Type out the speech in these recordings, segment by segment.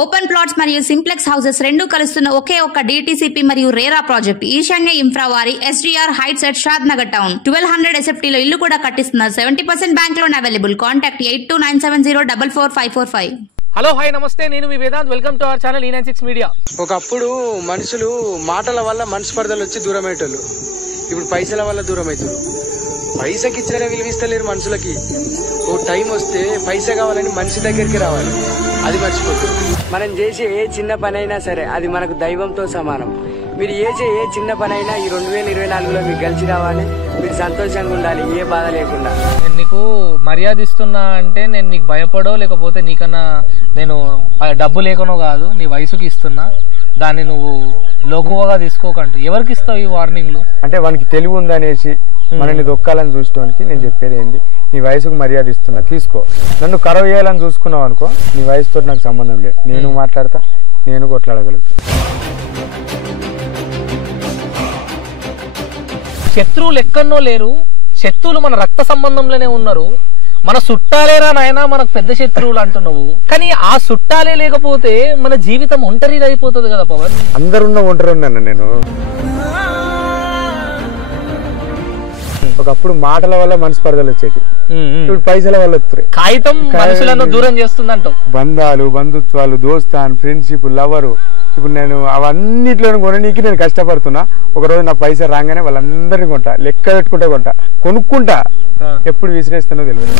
Open plots మరియు simplex houses రెండు కలుస్తున్న ఒకే ఒక్క DTCP మరియు రేరా ప్రాజెక్ట్ ఈశాన్య ఇన్ఫ్రా వారి SDR heights at Shadnagar town 1200 SFT లో ఇల్లు కూడా కట్టిస్తున్నారు. 70% bank loan available. Contact 8297044545. Hello hi నమస్తే, నేను మీ Vedant. Welcome to our channel E96 media. ఒకప్పుడు మనుషులు మాటల వల్ల మనస్పర్ధలు వచ్చి దూరం అయ్యేటోళ్ళు, ఇప్పుడు పైసల వల్ల దూరం అవుతారు. పైసకి ఇచ్చిన విలువిస్తలేరు మనుషులకి. ఓ టైం వస్తే పైసా కావాలని మనిషి దగ్గరికి రావాలి, అది మర్చిపోతుంది. మనం చేసే ఏ చిన్న పని అయినా సరే అది మనకు దైవంతో సమానం. మీరు చేసే ఏ చిన్న పని అయినా ఈ 2024లో మీకు కలిసి రావాలి, మీరు సంతోషంగా ఉండాలి, ఏ బాధ లేకుండా. నేను నీకు మర్యాద ఇస్తున్నా అంటే నేను నీకు భయపడో లేకపోతే నీకన్నా నేను డబ్బు లేకనో కాదు, నీ వయసుకి ఇస్తున్నా. దాన్ని నువ్వు లోకువగా తీసుకోకంటూ ఎవరికి ఇస్తావు ఈ వార్నింగ్లు? అంటే వానికి తెలివి ఉందనేసి మనల్ని దొక్కాలని చూసుకోవడానికి నేను చెప్పేది ఏంది, నీ వయసుకు మర్యాద ఇస్తున్నా, తీసుకో. నన్ను కరవ చేయాలని చూసుకున్నావు అనుకో, నీ వయసుతో నాకు సంబంధం లేదు. నేను మాట్లాడతా, నేను కొట్లాడగలుగుతా. శత్రువులు ఎక్కడనో లేరు, శత్రువులు మన రక్త సంబంధంలోనే ఉన్నారు. మన చుట్టాలేరా నాయనా మనకు పెద్ద శత్రువులు అంటున్నావు, కానీ ఆ చుట్టాలే లేకపోతే మన జీవితం ఒంటరిగా అయిపోతుంది కదా పవన్. అందరున్న ఒంటరి ఉన్నాను నేను. ఒకప్పుడు మాటల వల్ల మనస్పర్ధలు వచ్చేది, ఇప్పుడు పైసల వల్ల వస్తున్నాయి. కాగితం మనుషులను దూరం చేస్తుంది అంటావు. బంధాలు, బంధుత్వాలు, దోస్తాన్, ఫ్రెండ్షిప్, లవరు, ఇప్పుడు నేను అవన్నిట్లో కొననీకి నేను కష్టపడుతున్నా. ఒకరోజు నా పైసా రాగానే వాళ్ళందరినీ కొంటా, లెక్క పెట్టుకుంటే కొంటా, కొనుక్కుంటా. ఎప్పుడు విసిరేస్తానో తెలియదు.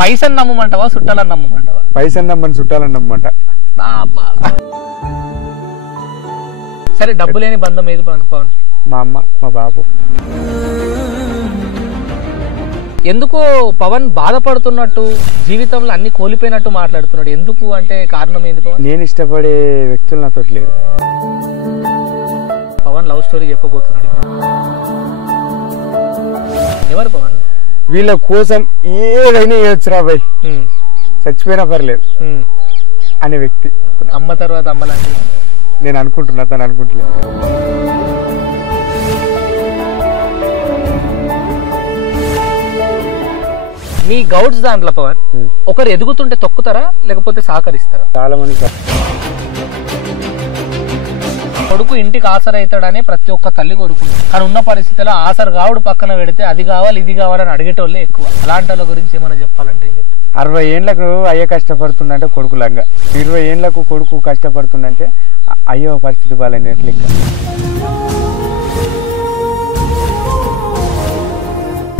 పైసని నమ్మమంటావా చుట్టాలని నమ్మమంటావా? పైసని నమ్మని చుట్టాలని నమ్మంట. సరే, డబ్బు లేని బంధం ఏది పవన్? మా అమ్మ, మా బాబు. ఎందుకో పవన్ బాధపడుతున్నట్టు, జీవితంలో అన్ని కోల్పోయినట్టు మాట్లాడుతున్నాడు. ఎందుకు అంటే కారణం ఏంది పవన్? నేను ఇష్టపడే వ్యక్తులు నాతో లేరు. పవన్ లవ్ స్టోరీ చెప్పబోతున్నాడు. ఎవరు పవన్? వీళ్ళ కోసం ఏదైనా చేయొచ్చురా బాయ్, చచ్చిపోయినా పర్లేదు అనే వ్యక్తి. అమ్మ తర్వాత అమ్మ లాంటిది నేను అనుకుంటున్నా, తను అనుకుంటున్నా. మీ గౌడ్స్ దాంట్లో పవన్ ఒకరు ఎదుగుతుంటే తొక్కుతారా లేకపోతే సహకరిస్తారా? చాలా మంది కొడుకు ఇంటికి ఆసర అవుతాడని ప్రతి ఒక్క తల్లి కోరుకుంటుంది, కానీ ఉన్న పరిస్థితిలో ఆసర కావుడు పక్కన పెడితే అది కావాలి ఇది కావాలని అడిగేటోళ్ళే ఎక్కువ. అలాంటి వాళ్ళ గురించి ఏమైనా చెప్పాలంటే 60 ఏండ్లకు అయ్యే కష్టపడుతుందంటే కొడుకు లంగా, 20 ఏండ్లకు కొడుకు కష్టపడుతుందంటే అయ్యో పరిస్థితి బాగాలేనట్లు. ఇంకా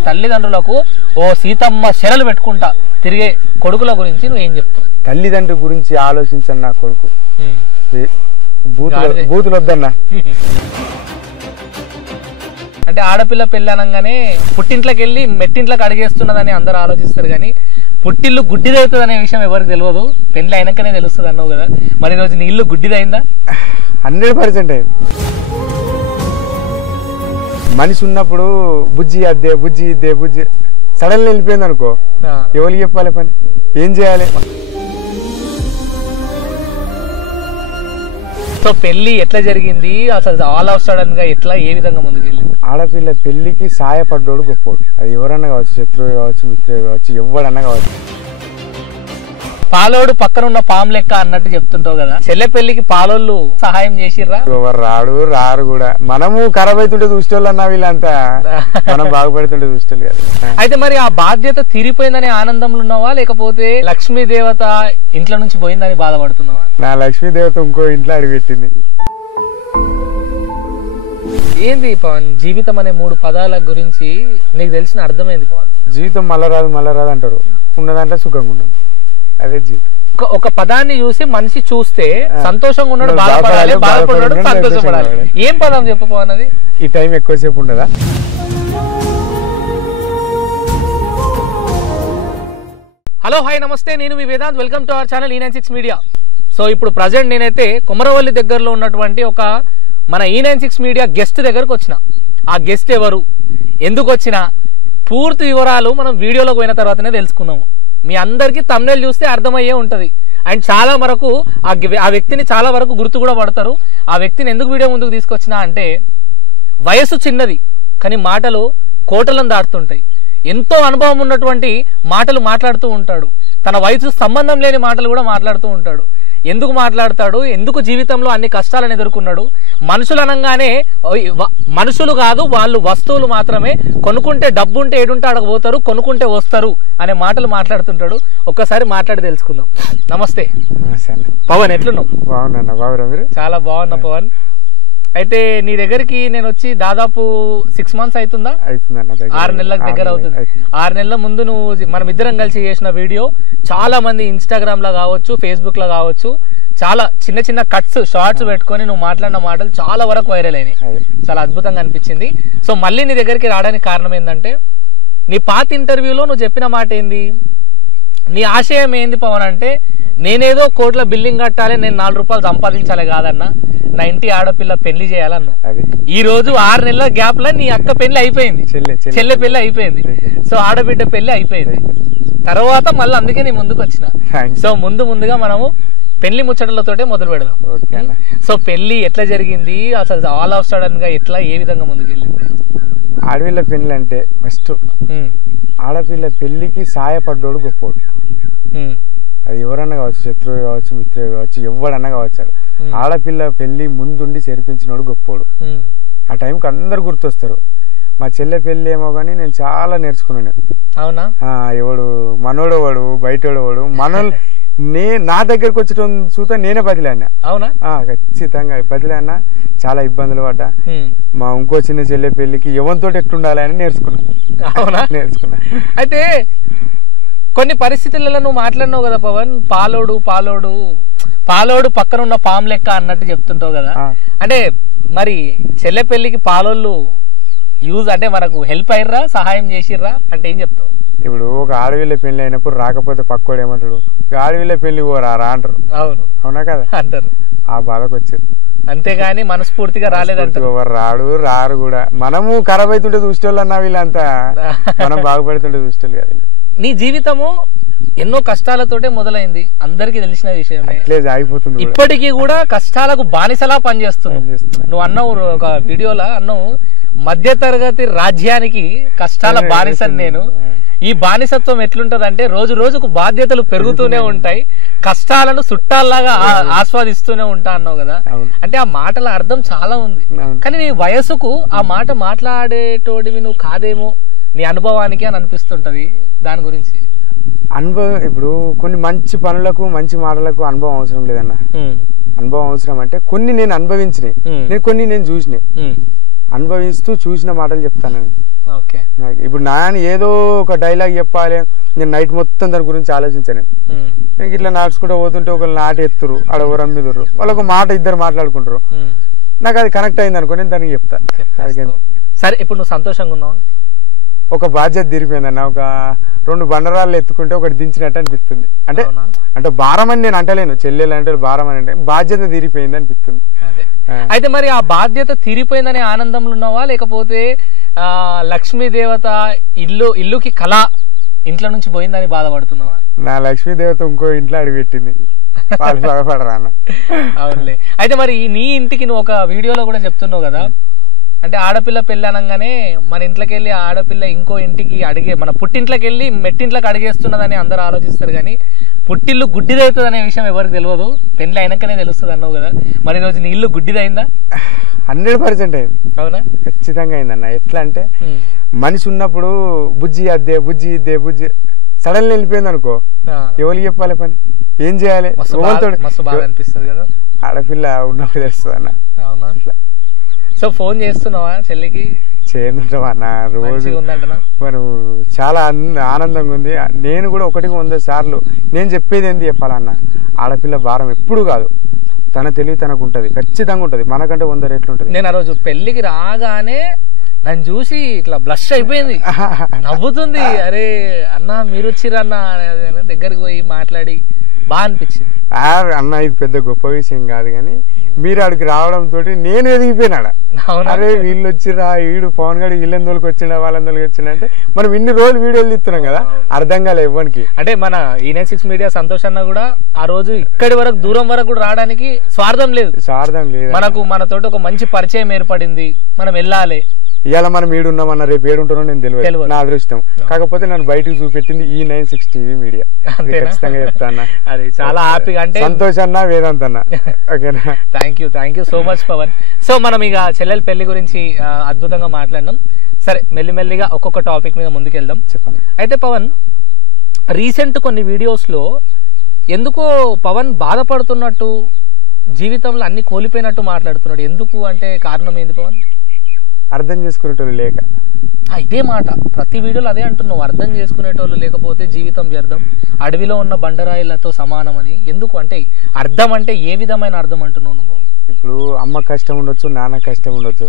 తల్లిదండ్రులకు ఓ సీతమ్మ శరలు పెట్టుకుంటా తిరిగే కొడుకుల గురించి నువ్వేం చెప్తావు? తల్లిదండ్రుల గురించి ఆలోచించను నా కొడుకు. బూతులు వద్దన్నా. అంటే ఆడపిల్ల పెళ్ళి అనగానే పుట్టింట్లోకి వెళ్ళి మెట్టింట్లోకి అడిగేస్తున్నదని అందరూ ఆలోచిస్తారు, కానీ పుట్టిల్లు గుడ్డిదవుతుంది అనే విషయం ఎవరికి తెలియదు. పెళ్లి అయినాకనే తెలుస్తుంది అన్నావు కదా, మరి రోజు నీ ఇల్లు గుడ్డిదైందా? 100% అయింది. మనిషి ఉన్నప్పుడు బుజ్జి అద్దే, బుజ్జి ఇద్దే, బుజ్జి సడన్ వెళ్ళిపోయింది అనుకో, ఎవరికి చెప్పాలి పని, ఏం చేయాలి? సో పెళ్లి ఎట్లా జరిగింది అసలు? ఆల్ ఆఫ్ సడన్ గా ఎట్లా, ఏ విధంగా ముందుకెళ్ళింది? ఆడపిల్ల పెళ్లికి సాయపడ్డోడు గొప్పోడు. అది ఎవరన్నా కావచ్చు, శత్రువు కావచ్చు, మిత్రుడు కావచ్చు, ఎవడన్నా కావచ్చు. పాలోడు పక్కన ఉన్న పాము లెక్క అన్నట్టు చెప్తుంటావు కదా, చెల్లె పెళ్లికి పాలోళ్ళు సహాయం చేసిర్రా? ఎవరు రారు కూడా. మనము ఖరాబ్ అవుతుంటే చూసేవాళ్ళు అన్నా, వీళ్ళంతా మనం బాగుపడుతుంటే చూసేవాళ్ళు కదా. అయితే మరి ఆ బాధ్యత తీరిపోయిందనే ఆనందంలో ఉన్నావా లేకపోతే లక్ష్మీ దేవత ఇంట్లో నుంచి పోయిందని బాధపడుతున్నావా? నా లక్ష్మీ దేవత ఇంకో ఇంట్లో అడిగిపెట్టింది. ఏంది పవన్ జీవితం అనే 3 పదాల గురించి నీకు తెలిసిన అర్థమైంది పవన్? జీవితం మళ్ళా రాదు అంటారు, ఉన్నదంటే సుఖంగా ఉండదు, అదే జీవితం. ఒక పదాన్ని చూసి మనిషి చూస్తే సంతోషంగా ఉన్నాడు, బాధపడాలి, బాధపడాడు, సంతోషపడాలి. ఏం పదం చెప్పు అన్నది? ఈ టైం ఎక్కువసేపు ఉండదా? హలో హాయ్ నమస్తే, నేను మీ Vedant. Welcome to our channel E96 media. So ఇప్పుడు ప్రజెంట్ నేనైతే కొమరవల్లి దగ్గరలో ఉన్నటువంటి ఒక మన E96 మీడియా గెస్ట్ దగ్గరకు వచ్చిన. ఆ గెస్ట్ ఎవరు, ఎందుకు వచ్చినా పూర్తి వివరాలు మనం వీడియోలోకి పోయిన తర్వాతనే తెలుసుకున్నాము. మీ అందరికీ థంబ్నెయిల్ చూస్తే అర్థమయ్యే ఉంటది. అండ్ చాలా వరకు ఆ వ్యక్తిని చాలా వరకు గుర్తు కూడా పడతారు. ఆ వ్యక్తిని ఎందుకు వీడియో ముందుకు తీసుకొచ్చినా అంటే, వయసు చిన్నది కానీ మాటలు కోటలను దాటుతుంటాయి. ఎంతో అనుభవం ఉన్నటువంటి మాటలు మాట్లాడుతూ ఉంటాడు. తన వయసు సంబంధం లేని మాటలు కూడా మాట్లాడుతూ ఉంటాడు. ఎందుకు మాట్లాడతాడు? ఎందుకు జీవితంలో అన్ని కష్టాలను ఎదుర్కొన్నాడు? మనుషులు అనగానే మనుషులు కాదు, వాళ్ళు వస్తువులు మాత్రమే. కొనుక్కుంటే డబ్బు ఉంటే ఏడుంటే అడగ పోతారు, కొనుక్కుంటే వస్తారు అనే మాటలు మాట్లాడుతుంటాడు. ఒక్కసారి మాట్లాడి తెలుసుకుందాం. నమస్తే పవన్, ఎట్లున్నావు? బాగున్నా. బాగురా మీరు? చాలా బాగున్నా పవన్. అయితే నీ దగ్గరికి నేను వచ్చి దాదాపు 6 months అవుతుందా? 6 నెలలకు దగ్గర అవుతుంది. 6 నెలల ముందు నువ్వు మనం ఇద్దరం కలిసి చేసిన వీడియో చాలా మంది ఇన్స్టాగ్రామ్ లో కావచ్చు, ఫేస్బుక్ లో కావచ్చు, చాలా చిన్న చిన్న కట్స్, షార్ట్స్ పెట్టుకొని నువ్వు మాట్లాడిన మాటలు చాలా వరకు వైరల్ అయినాయి. చాలా అద్భుతంగా అనిపించింది. సో మళ్ళీ నీ దగ్గరికి రావడానికి కారణం ఏంటంటే, నీ పాత ఇంటర్వ్యూలో నువ్వు చెప్పిన మాట ఏంది, నీ ఆశయం ఏంది పవన్ అంటే, నేనేదో కోట్ల బిల్డింగ్ కట్టాలి, నేను 4 రూపాయలు సంపాదించాలి కాదన్నా, నా ఇంటి ఆడపిల్ల పెళ్లి చేయాలన్నా. ఈ రోజు 6 నెలల గ్యాప్ లో నీ అక్క పెళ్లి అయిపోయింది, చెల్లె పెళ్లి అయిపోయింది, సో ఆడబిడ్డ పెళ్లి అయిపోయింది. తర్వాత మళ్ళీ అందుకే నీ ముందుకు వచ్చిన. సో ముందుగా మనము పెళ్లి ముచ్చటలతోటే మొదలు పెడదాం. సో పెళ్లి ఎట్లా జరిగింది అసలు, ఆల్ ఆఫ్ సడన్ గా ఎట్లా, ఏ విధంగా ముందుకెళ్ళింది? ఆడపిల్ల పెళ్లి అంటే ఫస్ట్ ఆడపిల్ల పెళ్లికి సాయపడ్డోడు గొప్పోడు. అది ఎవరన్నా కావచ్చు, శత్రువు కావచ్చు, మిత్రువు కావచ్చు, ఎవడన్నా కావచ్చు. ఆడపిల్ల పెళ్లి ముందుండి చేర్పించినోడు గొప్పోడు. ఆ టైంకి అందరు గుర్తొస్తారు. మా చెల్లె పెళ్లి ఏమో కానీ నేను చాలా నేర్చుకున్నాను. అవునా? ఎవడు మనోడవాడు, బయటోడవాడు, నా దగ్గరకు వచ్చేటం చూత నేనే బదిలానా. అవునా? ఖచ్చితంగా బదిలానా. చాలా ఇబ్బందులు పడ్డా. మా ఇంకో చిన్న చెల్లె పెళ్లికి ఎవరితో ఎట్లుండాలి అని నేర్చుకున్నా. అయితే కొన్ని పరిస్థితులలో నువ్వు మాట్లాడినావు కదా పవన్, పాలోడు పక్కన ఉన్న పాము లెక్క అన్నట్టు చెప్తుంటావు కదా. అంటే మరి చెల్లె పెళ్లికి పాలోళ్ళు యూజ్ అంటే మనకు హెల్ప్ అయ్యర్రా, సహాయం చేసిర్రా అంటే ఏం చెప్తావు? ఇప్పుడు ఒక ఆడవిల్ల పెళ్లి అయినప్పుడు రాకపోతే పక్కోడు ఏమంటాడు, ఆడవిల్ల పెళ్లి పోరా అంటారు. అవునా కదా అంటారు. ఆ బాధకు వచ్చారు, అంతేగాని మనస్ఫూర్తిగా రాలేదంటారు. రారు కూడా. మనము ఖరాబ్ అవుతుంటే చూసేవాళ్ళు అన్నా, వీళ్ళంతా మనం బాగుపడుతుంటే చూసేవాళ్ళు కాదు. నీ జీవితము ఎన్నో కష్టాలతోటే మొదలైంది, అందరికి తెలిసిన విషయమే. అయిపోతుంది. ఇప్పటికీ కూడా కష్టాలకు బానిసలా పనిచేస్తున్నావు. నువ్వు అన్నావు ఒక వీడియోలో, అన్నావు మధ్యతరగతి రాజ్యానికి కష్టాల బానిసని నేను. ఈ బానిసత్వం ఎట్లుంటదంటే రోజు రోజుకు బాధ్యతలు పెరుగుతూనే ఉంటాయి, కష్టాలను చుట్టాల్లాగా ఆస్వాదిస్తూనే ఉంటా అన్నావు కదా. అంటే ఆ మాటల అర్థం చాలా ఉంది. కానీ నీ వయసుకు ఆ మాట మాట్లాడేటోడివి నువ్వు కాదేమో నీ అనుభవానికి అని అనిపిస్తుంటది. దాని గురించి అనుభవం, ఇప్పుడు కొన్ని మంచి పనులకు మంచి మాటలకు అనుభవం అవసరం లేదన్న. అనుభవం అవసరం అంటే కొన్ని నేను అనుభవించినాయి, కొన్ని నేను చూసినాయి. అనుభవిస్తూ చూసిన మాటలు చెప్తాను. ఇప్పుడు నాన్న ఏదో ఒక డైలాగ్ చెప్పాలి, నేను నైట్ మొత్తం దాని గురించి ఆలోచించాను. నేను ఇట్లా నడుచుకుంటూ పోతుంటే ఒకళ్ళు నాటి ఎత్తురు, ఆడ ఎవరు అమ్మిదురు, వాళ్ళొక మాట ఇద్దరు మాట్లాడుకుంటారు, నాకు అది కనెక్ట్ అయింది అనుకో, నేను దానికి చెప్తా. సరే, ఇప్పుడు నువ్వు సంతోషంగా ఉన్నావు? ఒక బాధ్యత తీరిపోయిందన్న. ఒక 2 బండరాళ్ళు ఎత్తుకుంటే ఒకటి దించినట్టు అనిపిస్తుంది. అంటే భారం అని నేను అంటలేను, చెల్లెలు అంటే భారం అని అంటే బాధ్యత తీరిపోయింది అనిపిస్తుంది. అయితే మరి ఆ బాధ్యత తీరిపోయిందనే ఆనందంలో ఉన్నావా, లేకపోతే లక్ష్మీదేవత ఇల్లుకి కళ ఇంట్లో నుంచి పోయిందని బాధపడుతున్నావా? నా లక్ష్మీదేవత ఇంకో ఇంట్లో అడిగిపెట్టింది, బాధపడరా అన్న. అవునులే. అయితే మరి నీ ఇంటికి నువ్వు ఒక వీడియోలో కూడా చెప్తున్నావు కదా, అంటే ఆడపిల్ల పెళ్లి అనగానే మన ఇంట్లోకి వెళ్ళి ఆడపిల్ల ఇంకో ఇంటికి మన పుట్టింట్లోకి వెళ్ళి మెట్టింట్లోకి అడిగేస్తున్నదని అందరూ ఆలోచిస్తారు, కానీ పుట్టిల్లు గుడ్డిదవుతుంది అనే విషయం ఎవరికి తెలియదు, పెళ్లి అయినాకనే తెలుస్తుంది అన్నావు కదా. మరి ఈరోజు నీ ఇల్లు గుడ్డిదైందా? 100% అయింది. అవునా? ఖచ్చితంగా అయిందన్న. ఎట్లా అంటే మనిషి ఉన్నప్పుడు బుజ్జి అద్దే బుజ్జి ఇద్దే బుజ్జి సడన్ వెళ్ళిపోయింది అనుకో, ఎవరికి చెప్పాలి పని, ఏం చేయాలి? అనిపిస్తుంది కదా. ఆడపిల్ల ఉన్నప్పుడు తెలుస్తుంది అన్న. అవునా? సో ఫోన్ చేస్తున్నావా చెల్లికి? చేస్తుంటామన్నా రోజు. మనం చాలా ఆనందంగా ఉంది. నేను కూడా 100 సార్లు నేను చెప్పేది ఏంటి చెప్పాలన్నా, ఆడపిల్ల భారం ఎప్పుడు కాదు, తన తెలివి తనకు ఉంటది, ఖచ్చితంగా ఉంటది, మనకంటే 100 రెట్లు ఉంటది. నేను ఆ రోజు పెళ్లికి రాగానే నన్ను చూసి ఇట్లా బ్లష్ అయిపోయింది, నవ్వుతుంది. అరే అన్నా మీరు వచ్చిరన్నా, దగ్గరికి పోయి మాట్లాడి బాగా అనిపించింది. అన్న ఇది పెద్ద గొప్ప విషయం కాదు, కానీ మీరు ఆడికి రావడం తోటి నేను ఎదిగిపోయినాడ. అరే వీళ్ళు వచ్చిరా, వీడు పవన్ గడి వీళ్ళందరికి వచ్చిండ వాళ్ళందరికి వచ్చిండ అంటే మనం ఇన్ని రోజులు వీడియోలు తీస్తున్నాం కదా, అర్థం కాలే ఇవ్వడానికి. అంటే మన E96 మీడియా సంతోష్ అన్న కూడా ఆ రోజు ఇక్కడి వరకు దూరం వరకు కూడా రావడానికి స్వార్థం లేదు. మనకు మనతోటి ఒక మంచి పరిచయం ఏర్పడింది, మనం వెళ్ళాలి, ఇవాళ మనం ఏడున్నామన్నా రేపు ఏడుంటానో నేను తెలియదు, నా అదృష్టం. కాకపోతే నన్ను బయటకు చూపెట్టింది ఈ 96 టీవీ మీడియా. ఖచ్చితంగా చెప్తాను. అది చాలా హ్యాపీగా, అంటే సంతోష్ అన్న, వేదాంత్ అన్న. ఓకేనా, thank you so much Pavan. So మనం ఇక చెల్లెల పెళ్లి గురించి అద్భుతంగా మాట్లాడినాం. సరే, మెల్లిమెల్లిగా ఒక్కొక్క టాపిక్ మీద ముందుకెళ్దాం. చెప్పండి. అయితే పవన్, రీసెంట్ కొన్ని వీడియోస్లో ఎందుకో పవన్ బాధపడుతున్నట్టు, జీవితంలో అన్ని కోల్పోయినట్టు మాట్లాడుతున్నాడు. ఎందుకు అంటే కారణం ఏంది పవన్? అర్థం చేసుకునేటోళ్ళు లేక. ఇదే మాట ప్రతి వీడియోలో అదే అంటున్నావు, అర్థం చేసుకునేటోళ్ళు లేకపోతే జీవితం వ్యర్థం, అడవిలో ఉన్న బండరాయిలతో సమానం అని. ఎందుకు అంటే అర్థం అంటే ఏ విధమైన అర్థం అంటున్నావు నువ్వు? ఇప్పుడు అమ్మ కష్టం ఉండొచ్చు, నాన్న కష్టం ఉండొచ్చు,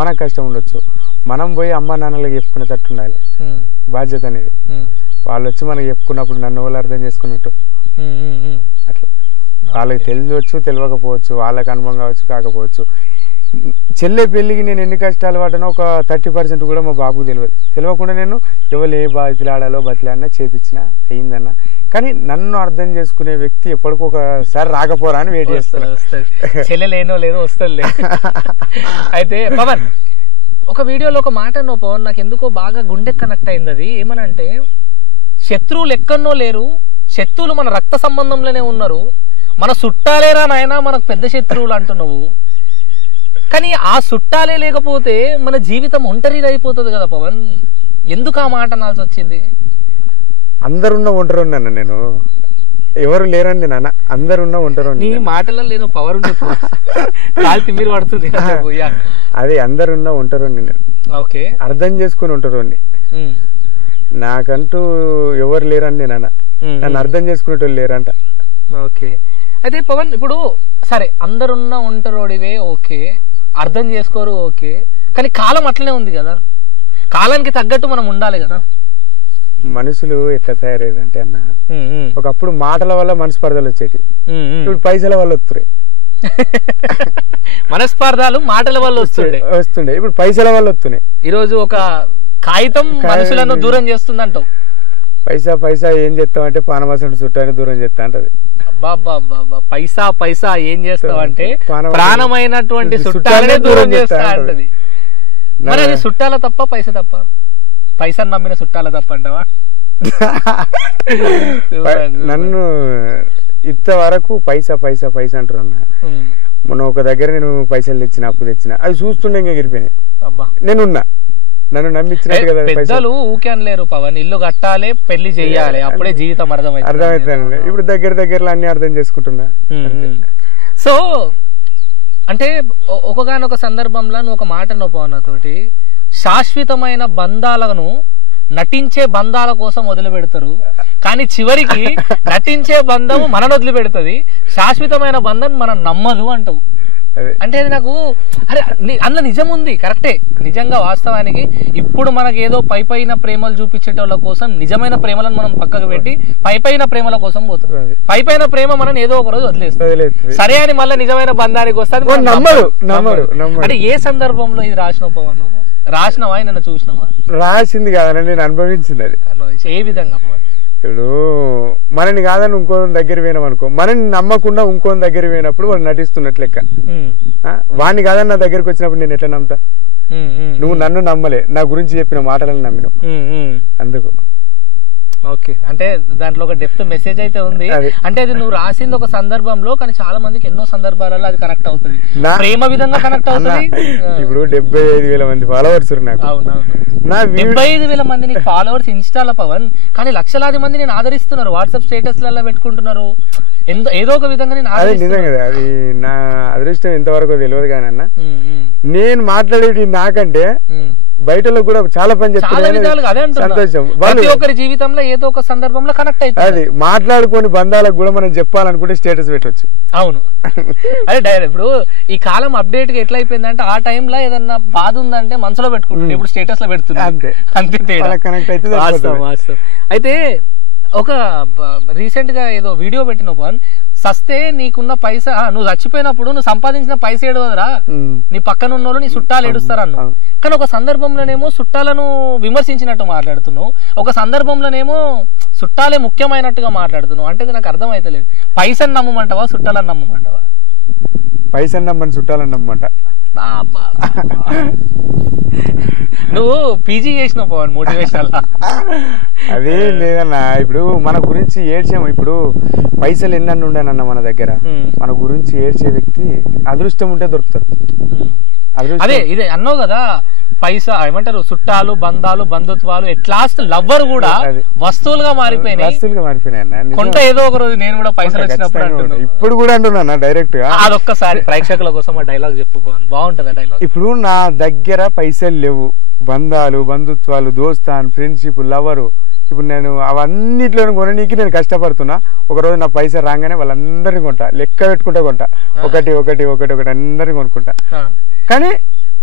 మనకు కష్టం ఉండొచ్చు. మనం పోయి అమ్మ నాన్నలకు చెప్పుకునేటట్టు ఉండాలి. బాధ్యత అనేది వాళ్ళు వచ్చి మనకి చెప్పుకున్నప్పుడు నన్ను వాళ్ళు అర్థం చేసుకున్నట్టు అట్లా. వాళ్ళకి తెలియవచ్చు, తెలియకపోవచ్చు, వాళ్ళకి అనుభవం కావచ్చు, కాకపోవచ్చు. చెల్లె పెళ్లికి నేను ఎన్ని కష్టాలు పడ్డానో ఒక 30% కూడా మా బాబుకు తెలియకుండా నేను ఎవరు ఏ బతిలాడాలో బతిలాడినా చేపించినా అయిందన్నా. కానీ నన్ను అర్థం చేసుకునే వ్యక్తి ఎప్పటికొకసారి రాకపోరా అని వెయిట్ చేస్తాను. చెల్లె లేనో లేదో వస్తుంది. అయితే పవన్, ఒక వీడియోలో ఒక మాట అన్నావు పవన్, నాకు ఎందుకో బాగా గుండె కనెక్ట్ అయింది. అది ఏమనంటే, శత్రువులు ఎక్కడనో లేరు, శత్రువులు మన రక్త సంబంధంలోనే ఉన్నారు, మన చుట్టాలేరా నాయనా మనకు పెద్ద శత్రువులు అంటున్నావు. కానీ ఆ చుట్టాలే లేకపోతే మన జీవితం ఒంటరిగా అయిపోతుంది కదా పవన్. ఎందుకు ఆ మాట అనాల్సి వచ్చింది? అందరున్న ఒంటరున్నాను నేను, ఎవరు లేరండి నాన్న, అందరున్న ఒంటరు. నీ మాటల్లో లేను పవర్ కాల్తి మీరు పడుతుంది. అదే అందరున్న ఒంటరు నేను. ఓకే, అర్థం చేసుకుని ఉంటారు. నాకంటూ ఎవరు లేరండి నాన్న, నన్ను అర్థం చేసుకునేటోళ్ళు లేరంట. ఓకే, అయితే పవన్ ఇప్పుడు సరే అందరున్న ఒంటరోడివే, ఓకే, అర్థం చేసుకోరు, ఓకే, కానీ కాలం అట్లనే ఉంది కదా, కాలానికి తగ్గట్టు మనం ఉండాలి కదా. మనుషులు ఎట్లా తయారయ్యేదంటే అన్న, ఒకప్పుడు మాటల వల్ల మనస్పర్ధలు వచ్చేటి, ఇప్పుడు పైసల వల్ల వస్తున్నాయి. మనస్పర్ధాలు మాటల వల్ల వస్తుండే, ఇప్పుడు పైసల వల్ల వస్తున్నాయి. ఈరోజు ఒక కాగితం మనుషులను దూరం చేస్తుందంటావు. పైసా పైసా ఏం చేస్తావు అంటే పానవాసన చుట్టాన్ని దూరం చేస్తా అంటది. బాబా పైసా పైసా ఏం చేస్తావు అంటే ప్రాణమైనటువంటి చుట్టాలనే దూరం చేస్తా అంటది. మరి అది చుట్టాల తప్ప పైసా తప్ప? పైసా నమ్మిన చుట్టాల తప్ప అంటావా? నన్ను ఇంతవరకు పైసా పైసా పైసా అంటున్నా. మొన్న ఒక దగ్గర నేను పైసలు తెచ్చిన, అప్పు తెచ్చిన, అవి చూస్తుండే ఇంకా ఎగిరిపోయినాయి. నేనున్నా, నన్ను నమ్మించినట్టు కదా. పెద్దలు ఊకే అనలేరు పవన్, ఇల్లు కట్టాలి, పెళ్లి చెయ్యాలి, అప్పుడే జీవితం అర్థమవుతుంది. ఇప్పుడు దగ్గరలో అన్ని అర్థం చేసుకుంటున్నా. సో అంటే ఒకగానొక సందర్భంలో నువ్వు ఒక మాట అన్నావు పవన్ నాతోటి, శాశ్వతమైన బంధాలను నటించే బంధాల కోసం వదిలిపెడతారు, కానీ చివరికి నటించే బంధం మనను వదిలిపెడుతుంది, శాశ్వతమైన బంధం మనం నమ్మదు అంటావు. అంటే అది నాకు అరే అందులో నిజం ఉంది, కరెక్టే. నిజంగా వాస్తవానికి ఇప్పుడు మనకి ఏదో పైపైన ప్రేమలు చూపించేటోళ్ళ కోసం నిజమైన ప్రేమలను మనం పక్కకు పెట్టి పైపైన ప్రేమల కోసం పోతాం. పైపైన ప్రేమ మనం ఏదో ఒక రోజు వదిలేస్తాం, సరే అని మళ్ళీ నిజమైన బంధానికి వస్తుంది. అంటే ఏ సందర్భంలో ఇది రాసినావు పవన్? రాసినవా, నన్ను చూసినావా? రాసింది కాదని నేను అనుభవించింది. అది ఏ విధంగా? ఇప్పుడు మనని కాదని ఇంకో దగ్గర పోయినాం అనుకో, మనని నమ్మకుండా ఇంకో దగ్గర పోయినప్పుడు వాడు నటిస్తున్నట్లు లెక్క. వాడిని కాదని నా దగ్గరకు వచ్చినప్పుడు నేను ఎట్లా నమ్ముతా? నువ్వు నన్ను నమ్మలే, నా గురించి చెప్పిన మాటలను నమ్మినావు, అందుకు. ఓకే, అంటే దాంట్లో ఒక డెప్త్ మెసేజ్ అయితే ఉంది. అంటే అది నువ్వు రాసింది ఒక సందర్భంలో, కానీ చాలా మందికి ఎన్నో సందర్భాలలో అది కనెక్ట్ అవుతుంది, ప్రేమ విధంగా కనెక్ట్ అవుతుంది. ఇప్పుడు 75,000 మంది ఫాలోవర్స్ నాకు. 75,000 మంది నీకు ఫాలోవర్స్ ఇన్స్టాలో పవన్, కానీ లక్షలాది మంది నేను ఆదరిస్తున్నారు, వాట్సాప్ స్టేటస్ లలో పెట్టుకుంటున్నారు, ఏదో ఒక విధంగా నేను నిజం కదా. అది నా అదృష్టం ఎంతవరకు తెలియదు కానీ అన్న, నేను మాట్లాడేది నాకంటే బయటలో కూడా చాలా పని చెప్తాను. సంతోషం. ప్రతి ఒక్కరి జీవితంలో ఏదో ఒక సందర్భంలో కనెక్ట్ అవుతుంది. అది మాట్లాడుకొని బంధాలకు కూడా మనం చెప్పాలనుకుంటే స్టేటస్ పెట్టవచ్చు. అవును, అదే డైరెక్ట్. ఇప్పుడు ఈ కాలం అప్డేట్ గా ఎట్లా అయిపోయిందంటే, ఆ టైంలో ఏదన్నా బాధ ఉందంటే మనసులో పెట్టుకుంటుంది, ఇప్పుడు స్టేటస్ లో పెడుతుంది, అంతే తేడా. కనెక్ట్ అయితే అయితే ఒక రీసెంట్ గా ఏదో వీడియో పెట్టిన పవన్, సస్తే నీకున్న పైసా, నువ్వు చచ్చిపోయినప్పుడు నువ్వు సంపాదించిన పైసా ఏడవదరా, నీ పక్కన ఉన్న వాళ్ళు నీ చుట్టాలు ఏడుస్తారు అన్నావు. కానీ ఒక సందర్భంలోనేమో చుట్టాలను విమర్శించినట్టు మాట్లాడుతున్నావు, ఒక సందర్భంలోనేమో చుట్టాలే ముఖ్యమైనట్టుగా మాట్లాడుతున్నావు. అంటే నాకు అర్థం అయితలేదు, పైసను నమ్మమంటావా చుట్టాలను నమ్మమంటావా? పైసను నమ్మని చుట్టాలని నమ్మమంట. నువ్వు పీజీ చేసినావు పవన్ మోటివేషనల్. అదే లేదన్నా, ఇప్పుడు మన గురించి ఏడ్చాము. ఇప్పుడు పైసలు ఎన్నన్ను ఉండనన్న మన దగ్గర, మన గురించి ఏడ్చే వ్యక్తి అదృష్టం ఉంటే దొరుకుతారు. అదే ఇదే అన్నావు కదా, పైసా ఏమంటారు, చుట్టాలు, బంధాలు, బంధుత్వాలు, ఎట్ లాస్ట్ లవ్వర్ కూడా వస్తువులుగా మారిపోయినాయి. అన్న కొంత ఏదో ఒక రోజు నేను కూడా పైసలు వచ్చినప్పుడు అంటున్నా, ఇప్పుడు కూడా అంటున్నా డైరెక్ట్ గా. అదొక్కసారి ప్రేక్షకుల కోసం ఆ డైలాగ్ చెప్పుకోవాలి, బాగుంటది డైలాగ్. ఇప్పుడు నా దగ్గర పైసలు లేవు, బంధాలు, బంధుత్వాలు, దోస్తాన్, ఫ్రెండ్షిప్, లవరు, ఇప్పుడు నేను అవన్నిట్లో కొననీకి నేను కష్టపడుతున్నా. ఒకరోజు నా పైసలు రాగానే వాళ్ళందరినీ కొంటా, లెక్క పెట్టుకుంటా కొంటా, ఒకటి ఒకటి ఒకటి ఒకటి అందరినీ కొనుక్కుంటా. కానీ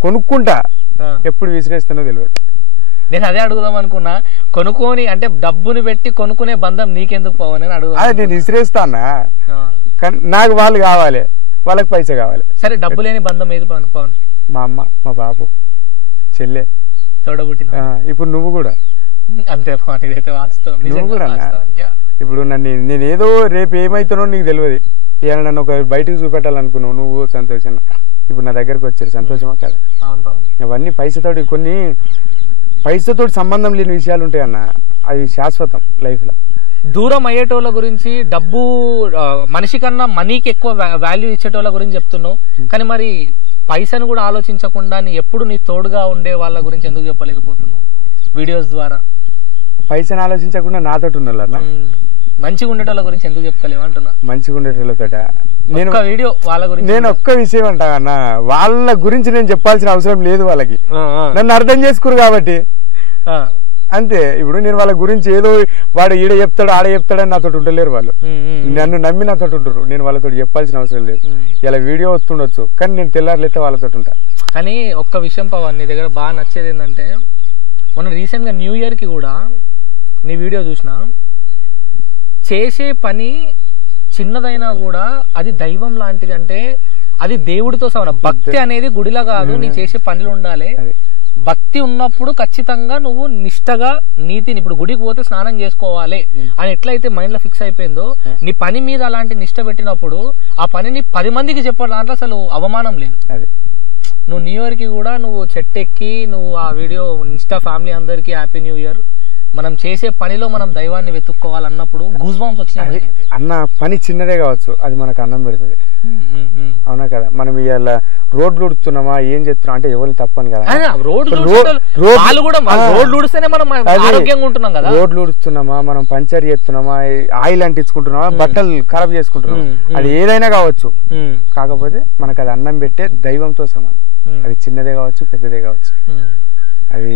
కొనుక్కుంటా, ఎప్పుడు విసిరేస్తానో తెలియదు. నేను అదే అడుగుదాం అనుకున్నా, కొనుక్కొని అంటే డబ్బుని పెట్టి కొనుక్కునే బంధం నీకెందుకు పోవని అడుగు. అదే నేను విసిరేస్తానా, కానీ నాకు వాళ్ళు కావాలి, వాళ్ళకి పైసా కావాలి. సరే, డబ్బు లేని బంధం ఏది పవన్? మా అమ్మ, మా బాబు, చెల్లె, తోడబుట్టిన. ఇప్పుడు నువ్వు కూడా అంతే పవన్, ఇదైతే వాస్తవం. నువ్వు కూడా ఇప్పుడు నేను ఏదో రేపు ఏమైతానో నీకు తెలియదు. ఇవాళ నన్ను ఒక బయటకు చూపెట్టాలనుకున్నావు, నువ్వు సంతోషంగా ఇప్పుడు నా దగ్గరకు వచ్చారు, సంతోషమా కదా? అవన్నీ పైసతోటి, కొన్ని పైసతోటి సంబంధం లేని విషయాలు ఉంటాయి అన్న, అది శాశ్వతం లైఫ్ లో. దూరం అయ్యేటోళ్ళ గురించి, డబ్బు మనిషి కన్నా మనీకి ఎక్కువ వాల్యూ ఇచ్చేటోళ్ళ గురించి చెప్తున్నావు, కానీ మరి పైసను కూడా ఆలోచించకుండా ఎప్పుడు నీ తోడుగా ఉండే వాళ్ళ గురించి ఎందుకు చెప్పలేకపోతున్నావు వీడియోస్ ద్వారా? పైసను ఆలోచించకుండా నాతోటి ఉన్న మంచిగా ఉండేటోళ్ళ గురించి ఎందుకు చెప్తలేవు అంటున్నా. మంచిగా ఉండేటోళ్ళతోట నేను వీడియో వాళ్ళ గురించి, నేను ఒక్క విషయం అంటా అన్న, వాళ్ళ గురించి నేను చెప్పాల్సిన అవసరం లేదు, వాళ్ళకి నన్ను అర్థం చేసుకోరు కాబట్టి అంతే. ఇప్పుడు నేను వాళ్ళ గురించి ఏదో వాడు ఈడ చెప్తాడు ఆడ చెప్తాడని నాతో ఉండలేరు వాళ్ళు, నన్ను నమ్మి నాతో ఉంటారు. నేను వాళ్ళతో చెప్పాల్సిన అవసరం లేదు. ఇలా వీడియో వస్తుండొచ్చు, కానీ నేను తెల్లారులైతే వాళ్ళతో ఉంటా. కానీ ఒక్క విషయం పవన్, నీ దగ్గర బాగా నచ్చేది ఏంటంటే, మొన్న రీసెంట్ గా న్యూ ఇయర్ కి కూడా నీ వీడియో చూసిన, చేసే పని చిన్నదైనా కూడా అది దైవం లాంటిది, అంటే అది దేవుడితో సమానం. భక్తి అనేది గుడిలో కాదు, నీ చేసే పనులు ఉండాలి. భక్తి ఉన్నప్పుడు ఖచ్చితంగా నువ్వు నిష్టగా నీతిని, ఇప్పుడు గుడికి పోతే స్నానం చేసుకోవాలి అని ఎట్లయితే మైండ్ లో ఫిక్స్ అయిపోయిందో, నీ పని మీద అలాంటి నిష్ట పెట్టినప్పుడు ఆ పనిని 10 మందికి చెప్పాలి, దాంట్లో అసలు అవమానం లేదు. నువ్వు న్యూ ఇయర్ కి కూడా నువ్వు చెట్టెక్కి నువ్వు ఆ వీడియో ఇన్స్టా ఫ్యామిలీ అందరికి హ్యాపీ న్యూ ఇయర్, మనం చేసే పనిలో మనం దైవాన్ని వెతుక్కోవాలన్నప్పుడు గూస్ బంప్స్ వచ్చినాయి అన్న. పని చిన్నదే కావచ్చు, అది మనకు అన్నం పెడుతుంది, అవునా కదా? మనం ఇవాళ రోడ్లు ఉడుతున్నామా, ఏం చేస్తున్నాం అంటే ఎవరు తప్పని కదా, రోడ్లు ఉడుతున్నామా, మనం పంచర్ చేస్తున్నామా, ఆయిల్ అంటించుకుంటున్నామా, బట్టలు ఖరాబ్ చేసుకుంటున్నామా, అది ఏదైనా కావచ్చు. కాకపోతే మనకు అది అన్నం పెట్టే దైవంతో సమానం. అది చిన్నదే కావచ్చు, పెద్దదే కావచ్చు. అది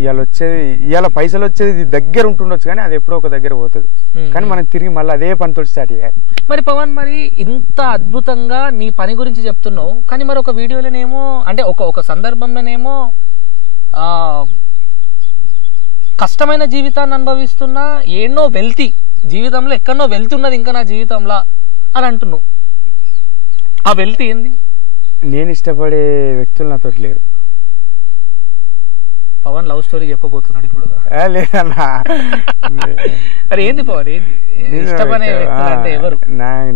ఇవాళ పైసలు వచ్చేది దగ్గర ఉంటుండొచ్చు, కానీ అది ఎప్పుడో ఒక దగ్గర పోతుంది. కానీ మనం తిరిగి మళ్ళీ అదే పనితో స్టార్ట్ చేయాలి. మరి పవన్, మరి ఇంత అద్భుతంగా నీ పని గురించి చెప్తున్నావు, కానీ మరి ఒక వీడియోలోనేమో, అంటే ఒక సందర్భంలోనేమో కష్టమైన జీవితాన్ని అనుభవిస్తున్నా, ఎన్నో వెల్తీ జీవితంలో ఎక్కడో వెళ్తున్నది ఇంకా నా జీవితంలో అని అంటున్నావు. ఆ వెల్తీ ఏంది? నేను ఇష్టపడే వ్యక్తులు నాతో లేరు. పవన్ లవ్ స్టోరీ చెప్పబోతున్నాడు ఇప్పుడు. లేదన్నా, అరే ఏంది పవన్, ఏంది ఇష్టపడే వ్యక్తులు అంటే ఎవరు?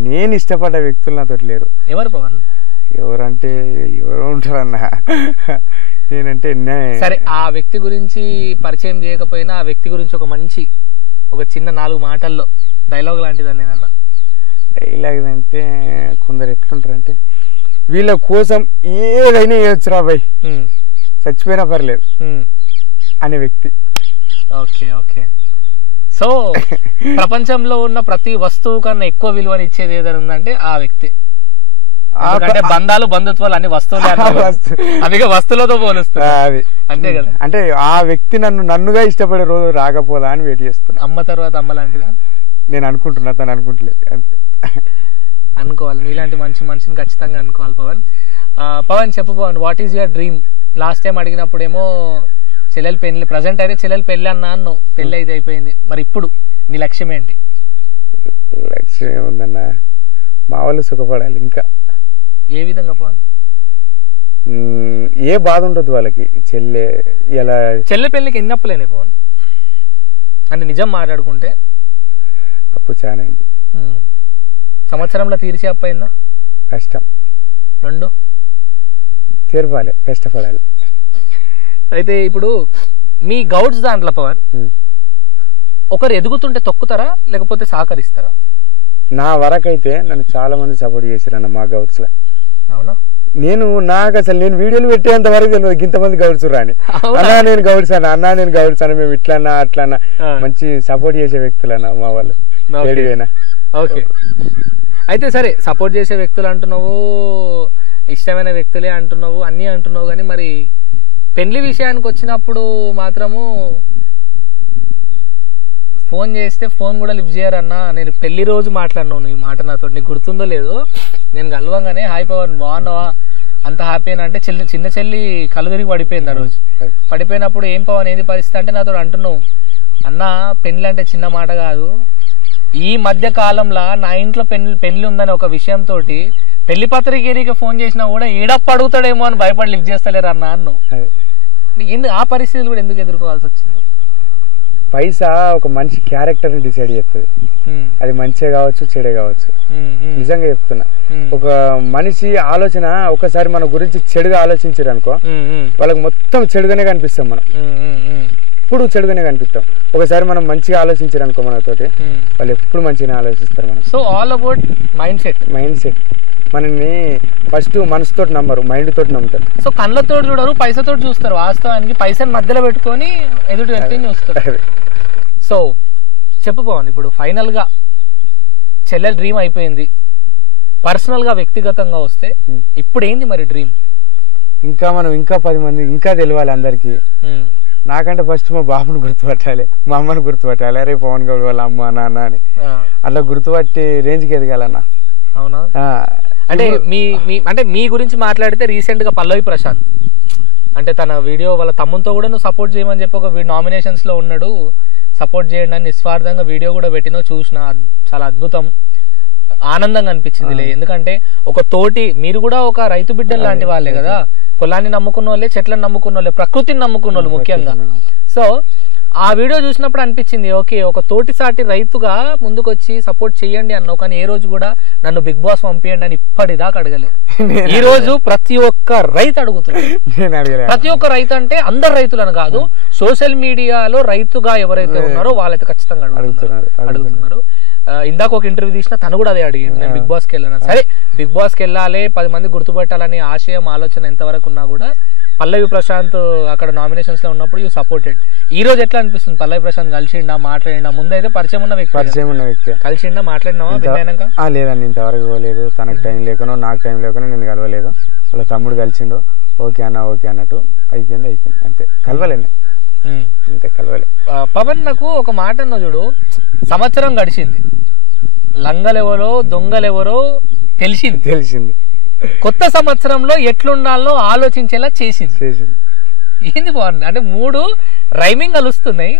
నేను ఇష్టపడ్డ వ్యక్తులు నాతో లేరు. ఎవరు పవన్? ఎవరంటే ఎవరు ఉంటారన్నా, నేనంటే సరే, ఆ వ్యక్తి గురించి పరిచయం చేయకపోయినా ఆ వ్యక్తి గురించి ఒక చిన్న 4 మాటల్లో డైలాగ్ లాంటిదని అన్న. డైలాగ్ అంటే కొందరు ఎట్లుంటారంటే, వీళ్ళ కోసం ఏదైనా చేయొచ్చురా బాయ్, చచ్చిపోయినా పర్లేదు అనే వ్యక్తి. Okay okay. సో ప్రపంచంలో ఉన్న ప్రతి వస్తువు కన్నా ఎక్కువ విలువని ఇచ్చేది ఏదైనా ఉందంటే ఆ వ్యక్తి. అంటే బంధాలు, బంధుత్వాలు అన్ని వస్తువులే, అందుకే వస్తువులతో పోలుస్తా. అది అంతే కదా. అంటే ఆ వ్యక్తి నన్నుగా ఇష్టపడే రోజు రాకపోదా అని వెయిట్ చేస్తున్నా. అమ్మ తర్వాత అమ్మ లాంటిదా? నేను అనుకుంటున్నా, తను అనుకుంటలేదు. అంతే అనుకోవాలి, నీలాంటి మనిషిని ఖచ్చితంగా అనుకోవాలి. పవన్ చెప్పు Pavan, what is your dream? Last time అడిగినప్పుడేమో చెల్లెలు పెళ్లి, ప్రజెంట్ అయితే చెల్లెలు పెళ్లి అన్నాను, పెళ్లి అయితే అయిపోయింది. మరి ఇప్పుడు నీ లక్ష్యం ఏంటి? లక్ష్యం ఏముందన్న, మా వాళ్ళు సుఖపడాలి. ఇంకా ఏ విధంగా పవన్? ఏ బాధ ఉండదు వాళ్ళకి. చెల్లె పెళ్లికి ఎన్ని అప్పులేని పవన్? అంటే నిజం మాట్లాడుకుంటే అప్పు చాలా అయింది. సంవత్సరంలో తీర్చే అప్పు అయిందా? కష్టం. 2 చేరపాలి, కష్టపడాలి. అయితే ఇప్పుడు మీ గౌడ్స్ దాంట్లో పవన్ ఒకరు ఎదుగుతుంటే తొక్కుతారా లేకపోతే సహకరిస్తారా? నా వరకైతే నన్ను చాలా మంది సపోర్ట్ చేశారన్న మా గౌడ్స్ లో. అవునా? నాకు అసలు నేను వీడియోలు పెట్టేంత వరకు తెలియదు ఇంతమంది గౌడ్స్ రాని. అన్నా నేను గౌడ్స్ అన్నా నేను గౌడ్స్ అన్న, మేము ఇట్లన్నా అట్లన్నా మంచి సపోర్ట్ చేసే వ్యక్తులన్నా మా వాళ్ళు. ఓకే, అయితే సరే సపోర్ట్ చేసే వ్యక్తులు అంటున్నావు, ఇష్టమైన వ్యక్తులే అంటున్నావు, అన్నీ అంటున్నావు, కానీ మరి పెళ్లి విషయానికి వచ్చినప్పుడు మాత్రము ఫోన్ చేస్తే ఫోన్ కూడా లిఫ్ట్ చేయరన్నా. నేను పెళ్లి రోజు మాట్లాడినావు ఈ మాట నాతో, నీకు గుర్తుందో లేదో? నేను కలవంగానే హాయ్ పవన్ బాగున్నావా, అంత హ్యాపీ అని అంటే చిన్న చెల్లి కళ్ళు తిరిగి పడిపోయింది ఆ రోజు. పడిపోయినప్పుడు ఏం పవన్ ఏంది పరిస్థితి అంటే నాతో అంటున్నావు, అన్న పెళ్లి అంటే చిన్న మాట కాదు, ఈ మధ్య కాలంలో నా ఇంట్లో పెళ్లి ఉందని ఒక విషయంతో పెళ్లి పత్రికేరికి ఫోన్ చేసినా కూడా ఏడప్పు అడుగుతాడేమో అని భయపడి లిఫ్ట్ చేస్తలేరు అన్న అన్నావు. ఆ పరిస్థితులు కూడా ఎందుకు ఎదుర్కోవాల్సి వచ్చింది? పైసా ఒక మనిషి క్యారెక్టర్ ని డిసైడ్ చేస్తుంది. అది మంచిగా కావచ్చు చెడే కావచ్చు. నిజంగా చెప్తున్నా, ఒక మనిషి ఆలోచన ఒకసారి మన గురించి చెడుగా ఆలోచించారు అనుకో, వాళ్ళకి మొత్తం చెడుగానే కనిపిస్తాం. మనం ఎప్పుడు చెడుగానే కనిపిస్తాం. ఒకసారి మనం మంచిగా ఆలోచించారు అనుకో మనతోటి, వాళ్ళు ఎప్పుడు మంచిగానే ఆలోచిస్తారు మనం. So all about mind set. మనల్ని ఫస్ట్ మనసుతో నమ్మరు, మైండ్ తోటి నమ్ముతారు. సో కళ్ళతో చూడరు, పైసతో చూస్తారు. వాస్తవానికి పైసని మధ్యలో పెట్టుకొని ఎదుటి వ్యక్తిని చూస్తారు. సో చెప్పు పవన్, ఇప్పుడు ఫైనల్ గా చెల్లెల డ్రీమ్ అయిపోయింది, పర్సనల్ గా వ్యక్తిగతంగా వస్తే ఇప్పుడు ఏంది మరి డ్రీమ్? ఇంకా మనం ఇంకా 10 మంది ఇంకా తెలియాలి అందరికి. నాకంటే ఫస్ట్ మా బాబుని గుర్తుపట్టాలి, మా అమ్మని గుర్తుపట్టాలి. అరే పవన్ గౌడ్ వాళ్ళ అమ్మ నాన్న అని అట్లా గుర్తుపట్టి రేంజ్కి ఎదగాలన్నా. అవునా? అంటే మీ గురించి మాట్లాడితే రీసెంట్ గా పల్లవి ప్రశాంత్ అంటే తన వీడియో వాళ్ళ తమ్ముతో కూడా నువ్వు సపోర్ట్ చేయమని చెప్పి ఒక నామినేషన్స్ లో ఉన్నాడు, సపోర్ట్ చేయండి అని నిస్వార్థంగా వీడియో కూడా పెట్టినో చూసిన. చాలా అద్భుతం, ఆనందంగా అనిపించింది. ఎందుకంటే ఒక తోటి మీరు కూడా ఒక రైతు బిడ్డలు లాంటి వాళ్ళే కదా, పొలాన్ని నమ్ముకున్న వాళ్ళే, చెట్లను నమ్ముకున్న వాళ్ళే, ప్రకృతిని నమ్ముకున్న వాళ్ళు ముఖ్యంగా. సో ఆ వీడియో చూసినప్పుడు అనిపించింది, ఓకే ఒక తోటిసాటి రైతుగా ముందుకొచ్చి సపోర్ట్ చేయండి అన్నావు, కానీ ఏ రోజు కూడా నన్ను బిగ్ బాస్ పంపియండి అని ఇప్పటిదాకా అడగలేదు. ఈ రోజు ప్రతి ఒక్క రైతు అడుగుతున్నారు. ప్రతి ఒక్క రైతు అంటే అందరు రైతులను కాదు, సోషల్ మీడియాలో రైతుగా ఎవరైతే ఉన్నారో వాళ్ళైతే ఖచ్చితంగా అడుగుతున్నారు. ఇందాక ఒక ఇంటర్వ్యూ తీసిన తను కూడా అదే అడిగింది, నేను బిగ్ బాస్కి వెళ్ళాను. సరే బిగ్ బాస్కి వెళ్ళాలి, 10 మంది గుర్తుపెట్టాలని ఆశయం ఆలోచన ఎంతవరకు ఉన్నా కూడా పల్లవి ప్రశాంత్ అక్కడ నామినేషన్స్ లో ఉన్నప్పుడు యూ సపోర్టెడ్. ఈ రోజు ఎట్లా అనిపిస్తుంది? పల్లవి ప్రశాంత్ కలిసిండా, మాట్లాడిండా? ముందైతే పరిచయం ఉన్న వ్యక్తి కలిసిండా, మాట్లాడినావా? లేదండి, ఇంతవరకు పోలేదు. తనకు టైం లేకనో నాకు టైం లేకనో నేను కలవలేదు. వాళ్ళ తమ్ముడు కలిసిండో ఓకే అన్నట్టు అయిపోయింది అంతే. కలవలేండి అంతే, కలవలే. పవన్ నాకు ఒక మాట అన్న చూడు, సంవత్సరం గడిచింది, లంగలెవరో దొంగలెవరో తెలిసింది. కొత్త సంవత్సరంలో ఎట్లుండాలో ఆలోచించేలా చేసింది. ఏంది బాగుంది అంటే 3 రైమింగ్ కలుస్తున్నాయి,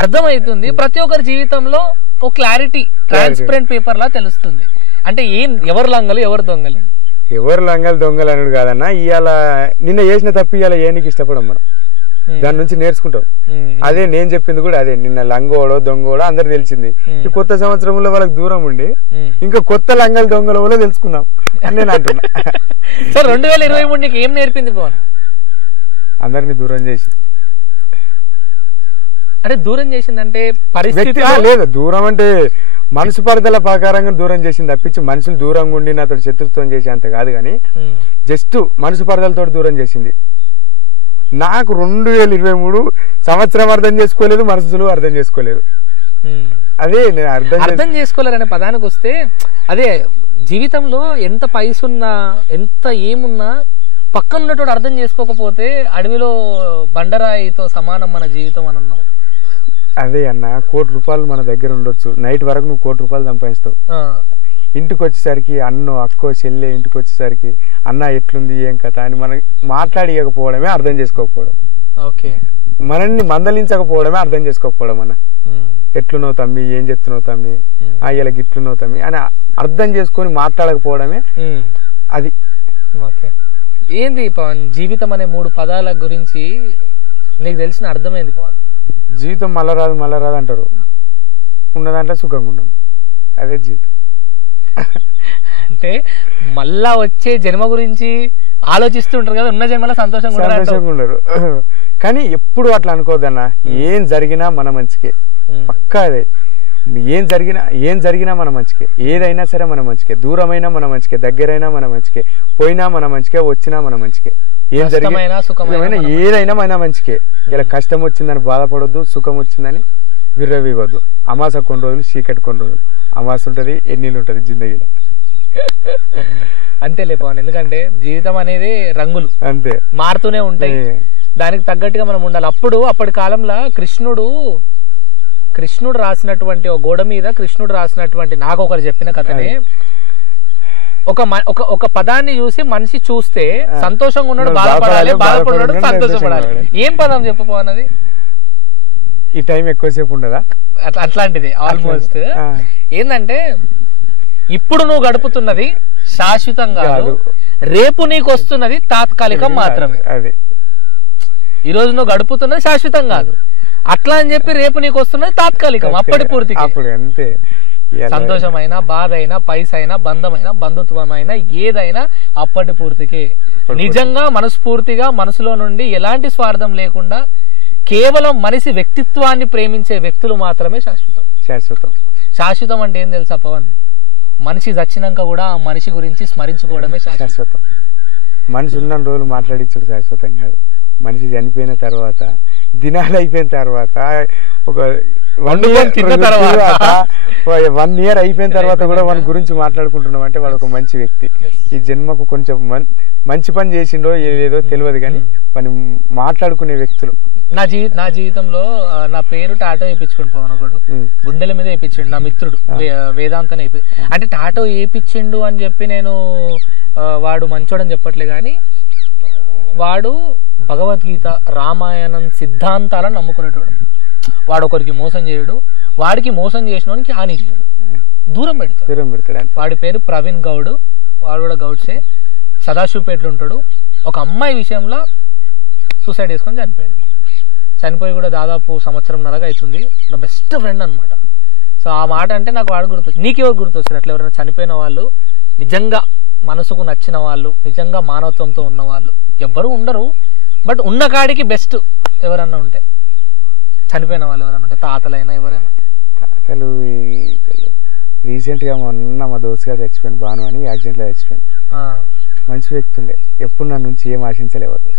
అర్థమవుతుంది. ప్రతి ఒక్కరి జీవితంలో ఒక క్లారిటీ ట్రాన్స్పరెంట్ పేపర్ లా తెలుస్తుంది. అంటే ఎవరు లంగలు ఎవరు దొంగలు, ఎవరు లంగలు దొంగలు అన్నాడు కాదన్నా. ఇవాళ నిన్న చేసిన తప్పు ఇవాళ ఏనికి ఇష్టపడం మనం, దాని నుంచి నేర్చుకుంటాం. అదే నేను చెప్పింది కూడా అదే, నిన్న లంగోడో దొంగోడో అందరు తెలిసింది. ఈ కొత్త సంవత్సరంలో వాళ్ళకి దూరం ఉండి ఇంకా కొత్త లంగలు దొంగల వల్ల తెలుసుకుందాం అని నేను అంటున్నా. సో 2023 నీకు ఏం నేర్పింది పవన్? అందరినీ దూరం చేసి, అంటే దూరం చేసిందంటే పరిస్థితి లేదు, దూరం అంటే మనసు పరిధల ప్రకారంగా దూరం చేసింది తప్పించి మనుషులు దూరంగా ఉండి నాతో శత్రుత్వం చేసి అంత కాదు, కానీ జస్ట్ మనసు పరిధలతో దూరం చేసింది. నాకు 2023 సంవత్సరం అర్థం చేసుకోలేదు, మనుషులు అర్థం చేసుకోలేదు. అదే నేను అర్థం చేసుకోలేరనే పదానికి వస్తే, అదే జీవితంలో ఎంత పైసున్నా ఎంత ఏమున్నా పక్కన ఉన్నట్టు అర్థం చేసుకోకపోతే అడవిలో బండరాయితో సమానం మన జీవితం అని అన్నావు. అదే అన్న, ₹1 కోటి మన దగ్గర ఉండొచ్చు, నైట్ వరకు నువ్వు ₹1 కోటి సంపాదిస్తావు. ఇంటికి వచ్చేసరికి అన్నో అక్కో చెల్లె ఇంటికి వచ్చేసరికి అన్న ఎట్లుంది ఏం కథ అని మనం మాట్లాడియకపోవడమే అర్థం చేసుకోకపోవడం. ఓకే, మనల్ని మందలించకపోవడమే అర్థం చేసుకోకపోవడం. అన్న ఎట్లున్నావు తమ్మి, ఏం చెప్తున్నావు తమ్మి, ఇలా గిట్లున్నావు తమ్మి అని అర్థం చేసుకొని మాట్లాడకపోవడమే అది. ఏంది పవన్ జీవితం అనే 3 పదాల గురించి నీకు తెలిసిన అర్థమైంది పవన్? జీవితం మళ్ళా రాదు అంటారు, ఉన్న దాంట్లో సుఖంగా ఉన్నాం, అదే జీవితం. అంటే మళ్ళా వచ్చే జన్మ గురించి ఆలోచిస్తుంటారు కదా ఉన్న జన్మలో సంతోషంగా ఉండరు. కానీ ఎప్పుడు అట్లా అనుకోదన్నా, ఏం జరిగినా మన మంచికే, పక్కా అదే. ఏం జరిగినా మన మంచికే, ఏదైనా సరే మన మంచికే, దూరమైనా మన మంచికే, దగ్గరైనా మన మంచికే, పోయినా మన మంచికే, వచ్చినా మన మంచికే. ఏం జరిగినా ఏదైనా మన మంచికే. ఇలా కష్టం వచ్చిందని బాధపడొద్దు, సుఖం వచ్చిందని విర్రవీగొద్దు. అమాస కొన్ని రోజులు, చీకటి కొన్ని రోజులు. అమాస ఉంటుంది, ఎన్నీళ్ళు ఉంటుంది జిందగీలో. అంతేలే పవన్, ఎందుకంటే జీవితం అనేది రంగులు అంతే మారుతూనే ఉంటాయి, దానికి తగ్గట్టుగా మనం ఉండాలి. అప్పటి కాలంలో కృష్ణుడు రాసినటువంటి ఒక గోడ మీద కృష్ణుడు రాసినటువంటి నాకు ఒకరు చెప్పిన కథనే, ఒక పదాన్ని చూసి మనిషి చూస్తే సంతోషంగా ఉన్నాడు బాధపడాలి, బాధపడాడు సంతోషపడాలి. ఏం పదం చెప్పపోనది? ఈ టైం ఎక్కువసేపు ఉండదా అట్లాంటిది. ఆల్మోస్ట్ ఏంటంటే ఇప్పుడు నువ్వు గడుపుతున్నది శాశ్వతం కాదు, రేపు నీకు వస్తున్నది తాత్కాలికం మాత్రమే. అది ఈ రోజు నువ్వు గడుపుతున్నది శాశ్వతం కాదు, అట్లా అని చెప్పి రేపు నీకు వస్తున్నది తాత్కాలికం, అప్పటి పూర్తికి. అప్పుడు అంతే. సంతోషమైన, బాధ అయినా, పైసైనా, బంధమైనా, బంధుత్వమైనా, ఏదైనా అప్పటి పూర్తికి. నిజంగా మనస్ఫూర్తిగా మనసులో నుండి ఎలాంటి స్వార్థం లేకుండా కేవలం మనిషి వ్యక్తిత్వాన్ని ప్రేమించే వ్యక్తులు మాత్రమే శాశ్వతం అంటే ఏం తెలుసా పవన్? మనిషి చచ్చినాక కూడా ఆ మనిషి గురించి స్మరించుకోవడమే శాశ్వతం. మనిషి ఉన్న రోజులు మాట్లాడించుడు శాశ్వతం కాదు. మనిషి చనిపోయిన తర్వాత, దినాలు అయిపోయిన తర్వాత, ఒక 1 year అయిపోయిన తర్వాత కూడా వాని గురించి మాట్లాడుకుంటున్నాం అంటే వాడు ఒక మంచి వ్యక్తి. ఈ జన్మకు కొంచెం మంచి పని చేసిండో ఏదో తెలియదు, కానీ వాని మాట్లాడుకునే వ్యక్తులు. నా జీవితంలో నా పేరు టాటో వేయించుకుని పవన్ ఒకడు గుండెల మీద వేయించిండు, నా మిత్రుడు వేదాంతనే అంటే టాటో వేయించిండు అని చెప్పి నేను వాడు మంచోడని చెప్పట్లే, కానీ వాడు భగవద్గీత, రామాయణం సిద్ధాంతాలను నమ్ముకునేటోడు. వాడు ఒకరికి మోసం చేయడు, వాడికి మోసం చేసిన వాడికి హాని చేయడు, దూరం పెడతాడు. వాడి పేరు ప్రవీణ్ గౌడ్, వాడు కూడా గౌడ్సే, సదాశివపేటలో ఉంటాడు. ఒక అమ్మాయి విషయంలో సూసైడ్ చేసుకొని చనిపోయి కూడా దాదాపు 1.5 సంవత్సరం అవుతుంది. నా బెస్ట్ ఫ్రెండ్ అనమాట. సో ఆ మాట అంటే నాకు వాడు గుర్తొచ్చు. నీకెవరు గుర్తొచ్చారు అట్లా ఎవరైనా చనిపోయిన వాళ్ళు, నిజంగా మనసుకు నచ్చిన వాళ్ళు, నిజంగా మానవత్వంతో ఉన్న వాళ్ళు? ఎవ్వరూ ఉండరు, బట్ ఉన్న కాడికి బెస్ట్ ఎవరన్నా ఉంటే, చనిపోయిన వాళ్ళు ఎవరన్నా ఉంటే, తాతలైనా ఎవరైనా. తాతలు రీసెంట్గా మొన్న మా దోస్తుగా చచ్చిపోయింది, భాను అని, యాక్సిడెంట్లో చచ్చిపోయింది. మంచి వ్యక్తి ఉండే, ఎప్పుడు నా నుంచి ఏం ఆశించలేవద్దు.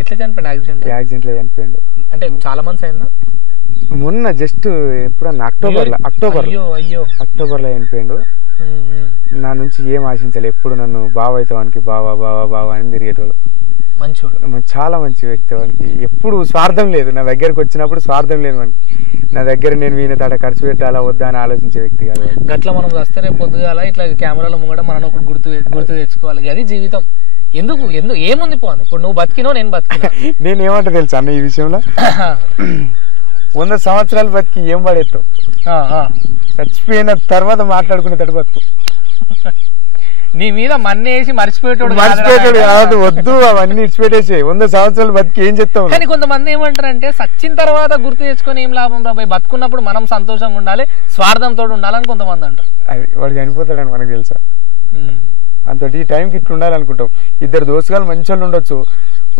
ఎట్లా చనిపోయింది? యాక్సిడెంట్లో చనిపోయింది. అంటే చాలా మంత్స్ అయిందా? మొన్న జస్ట్ ఎప్పుడన్నా అక్టోబర్లో చనిపోయిండు. నా నుంచి ఏం ఆశించాలి, ఎప్పుడు నన్ను బావ అయితే వానికి బావా అని తిరిగేటోళ్ళు. చాలా మంచి వ్యక్తి. వానికి ఎప్పుడు స్వార్థం లేదు, నా దగ్గరకు వచ్చినప్పుడు స్వార్థం లేదు వానికి. నా దగ్గర నేను వీణ తాట ఖర్చు పెట్టాలా వద్దా అని ఆలోచించే వ్యక్తి కాదు. గట్లా మనం వస్తే రేపు పొద్దుగాల ఇట్లా కెమెరాలో ముంగడం మనం ఒకటి గుర్తు తెచ్చుకోవాలి. అది జీవితం. ఎందుకు ఏముంది పోను, ఇప్పుడు నువ్వు బతికినో నేను బతికినా. నేను ఏమంటా తెలుసా అన్న ఈ విషయంలో, 100 సంవత్సరాలు బతికి ఏం పడేస్తావు, చచ్చిపోయిన తర్వాత మాట్లాడుకునే తడు బతుకు. నీ మీద మన్నేసి మర్చిపోయేటోడు కాదు, వద్దు అవన్నీ ఇచ్చిపెట్టేసి 100 సంవత్సరాలు బతికి ఏం చెప్తావు. కానీ కొంతమంది ఏమంటారంటే చచ్చిన తర్వాత గుర్తు తెచ్చుకొని ఏం లాభం రా, బతుకున్నప్పుడు మనం సంతోషంగా ఉండాలి, స్వార్థంతో ఉండాలని కొంతమంది అంటారు. అది వాడు చనిపోతాడని మనకు తెలుసా? అంత ఈ టైంకి ఇట్లా ఉండాలనుకుంటాం. 2 దోస్తులు మంచి వాళ్ళు ఉండొచ్చు,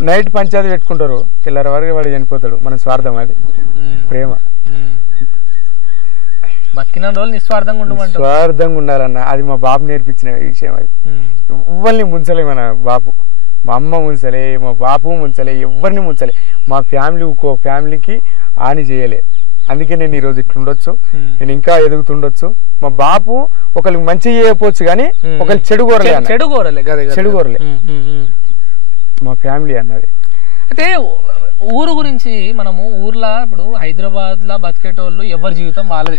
నైట్ పంచాయతీ పెట్టుకుంటారు, తెల్లారి వరకు వాడు చనిపోతాడు. మన స్వార్థం అది, ప్రేమ. బతికిన రోజులు నిస్వార్థంగా స్వార్థంగా ఉండాలన్న, అది మా బాబు నేర్పించిన విషయం. అది ఎవ్వరిని ముంచలే మన బాబు, మా అమ్మ ముంచలే, మా బాపు ముంచలే, ఎవరిని ముంచలే. మా ఫ్యామిలీ ఇంకో ఫ్యామిలీకి హాని చేయలే. అందుకే నేను ఈరోజు ఇట్లుండొచ్చు, నేను ఇంకా ఎదుగుతుండొచ్చు. మా బాపు ఒకరికి మంచి చేయకపోవచ్చు కానీ ఒకరికి చెడు కోరలే మా ఫ్యామిలీ అన్నది. అయితే ఊరు గురించి మనము ఊర్లో ఇప్పుడు హైదరాబాద్ లో బతికేటోళ్ళు ఎవరి జీవితం వాళ్ళది.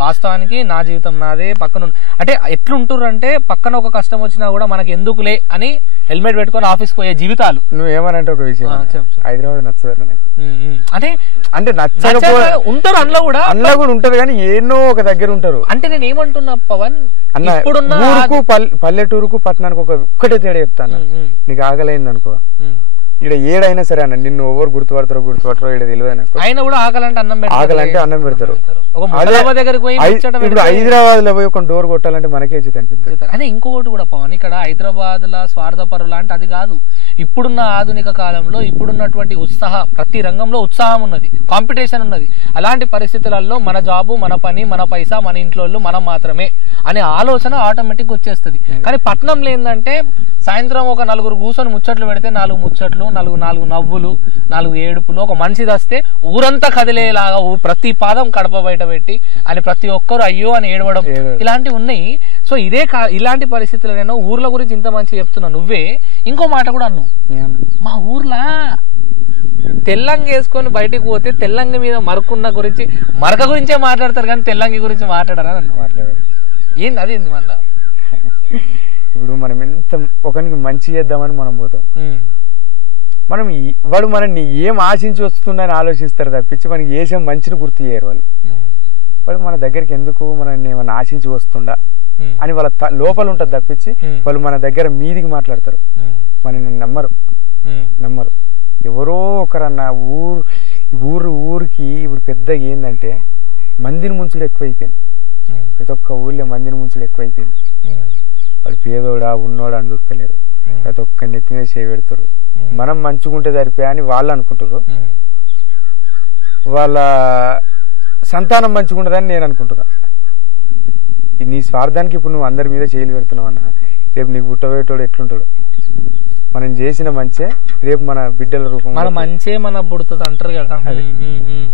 వాస్తవానికి నా జీవితం నాదే. పక్కన అంటే ఎట్లుంటారు అంటే పక్కన ఒక కష్టం వచ్చినా కూడా మనకి ఎందుకులే అని హెల్మెట్ పెట్టుకొని ఆఫీస్కి పోయే జీవితాలు. నువ్వేమనంటే ఒక విషయం, హైదరాబాద్ నచ్చదు నాకు. అంటే ఉంటారు అందులో కూడా ఉంటది కానీ ఎన్నో ఒక దగ్గర ఉంటారు. అంటే నేను ఏమంటున్నా పవన్, ఊరుకు పల్లెటూరుకు పట్టణానికి ఒక్కటే తేడా చెప్తాను. నీకు ఆకలైంది అనుకో, ఇక్కడ ఏడైనా సరే అన్న నిన్ను ఎవరు గుర్తుపడతారో ఇక్కడ తెలియదు నాకు. అయినా కూడా ఆకలంటే అన్నం పెడతారు. ఇప్పుడు హైదరాబాద్ లో పోయి ఒక డోర్ కొట్టాలంటే మనకే అనిపిస్తుంది. అదే ఇంకొకటి కూడా పవన్, ఇక్కడ హైదరాబాద్ లా స్వార్థపరులు అంటే అది కాదు. ఇప్పుడున్న ఆధునిక కాలంలో ఇప్పుడున్నటువంటి ప్రతి రంగంలో ఉత్సాహం ఉన్నది, కాంపిటీషన్ ఉన్నది. అలాంటి పరిస్థితులలో మన జాబు, మన పని, మన పైసా, మన ఇంట్లో మనం మాత్రమే అనే ఆలోచన ఆటోమేటిక్ వచ్చేస్తుంది. కానీ పట్నంలో ఏంటంటే సాయంత్రం ఒక నలుగురు కూర్చొని ముచ్చట్లు పెడితే 4 ముచ్చట్లు, 4 నవ్వులు, 4 ఏడుపులు, ఒక మనిషి వస్తే ఊరంతా కదిలేలాగా ప్రతి పాదం కడప బయట పెట్టి అని ప్రతి ఒక్కరు అయ్యో అని ఏడవడం ఇలాంటివి ఉన్నాయి. సో ఇలాంటి పరిస్థితులు నేను ఊర్ల గురించి ఇంత మంచి చెప్తున్నా. నువ్వే ఇంకో మాట కూడా అన్నావు, మా ఊర్లో తెల్లంగి వేసుకొని బయటకు పోతే తెల్లంగి మీద మరక గురించే మాట్లాడతారు కానీ తెల్లంగి గురించి మాట్లాడరా మాట్లాడారు. ఏంది అది మళ్ళా? ఇప్పుడు మనం ఎంత ఒకరికి మంచి చేద్దామని మనం పోతాం, మనం వాడు మనల్ని ఏం ఆశించి వస్తుందని ఆలోచిస్తారు తప్పించి మనకి ఏసేం మంచిని గుర్తు చేయరు వాళ్ళు. వాళ్ళు మన దగ్గరికి ఎందుకు మనల్ని ఏమైనా ఆశించి వస్తుండా అని వాళ్ళ లోపల ఉంటుంది తప్పించి వాళ్ళు మన దగ్గర మీదికి మాట్లాడతారు, మనల్ని నమ్మరు. ఎవరో ఒకరన్నా ఊరికి ఇప్పుడు పెద్దగా ఏంటంటే మందిని ముంచుడు ఎక్కువైపోయింది. ప్రతి ఒక్క ఊళ్ళో మందిని ముంచుడు ఎక్కువైపోయింది. వాడు పేదోడా ఉన్నోడా అని చూస్తలేరు, ప్రతి ఒక్క నెత్తి మీద చేయబెడతారు. మనం మంచుకుంటే సరిపోయా అని వాళ్ళు అనుకుంటారు, వాళ్ళ సంతానం మంచుకుంటుందని నేను అనుకుంటున్నా. నీ స్వార్థానికి ఇప్పుడు నువ్వు అందరి మీద చేయలు పెడుతున్నావు అన్న, రేపు నీకు పుట్టబోయేటోడు ఎట్లుంటాడు? మనం చేసిన మంచే రేపు మన బిడ్డల రూపం మన మంచే మన పుడుతుంది అంటారు కదా.